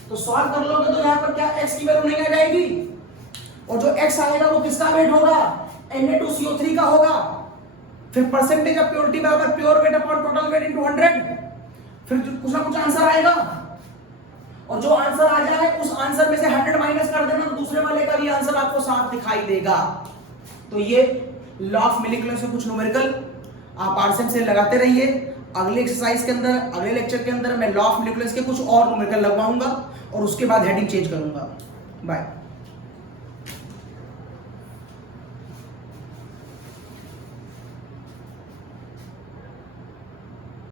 तो सॉल्व कर लोगे तो यहां पर क्या x की वैल्यू नहीं आ जाएगी, और जो x आएगा वो किसका वेट होगा? Na2CO3 का होगा। फिर परसेंटेज ऑफ प्योरिटी बराबर pure weight upon total weight into 100, फिर कुछ ना कुछ आंसर आएगा, और जो आंसर आ जाए उस आंसर में से 100 माइनस कर देना, तो दूसरे वाले का भी आंसर आपको साफ दिखाई देगा। तो ये लॉ ऑफ मिली इक्विवेलेंस में कुछ न्यूमेरिकल आप आरसीएम से लगाते रहिए। अगले एक्सरसाइज के अंदर, अगले लेक्चर के अंदर मैं लॉ ऑफ मिली इक्विवेलेंस के कुछ और न्यूमेरिकल लगवाऊंगा और उसके बाद हेडिंग चेंज करूंगा। बाय।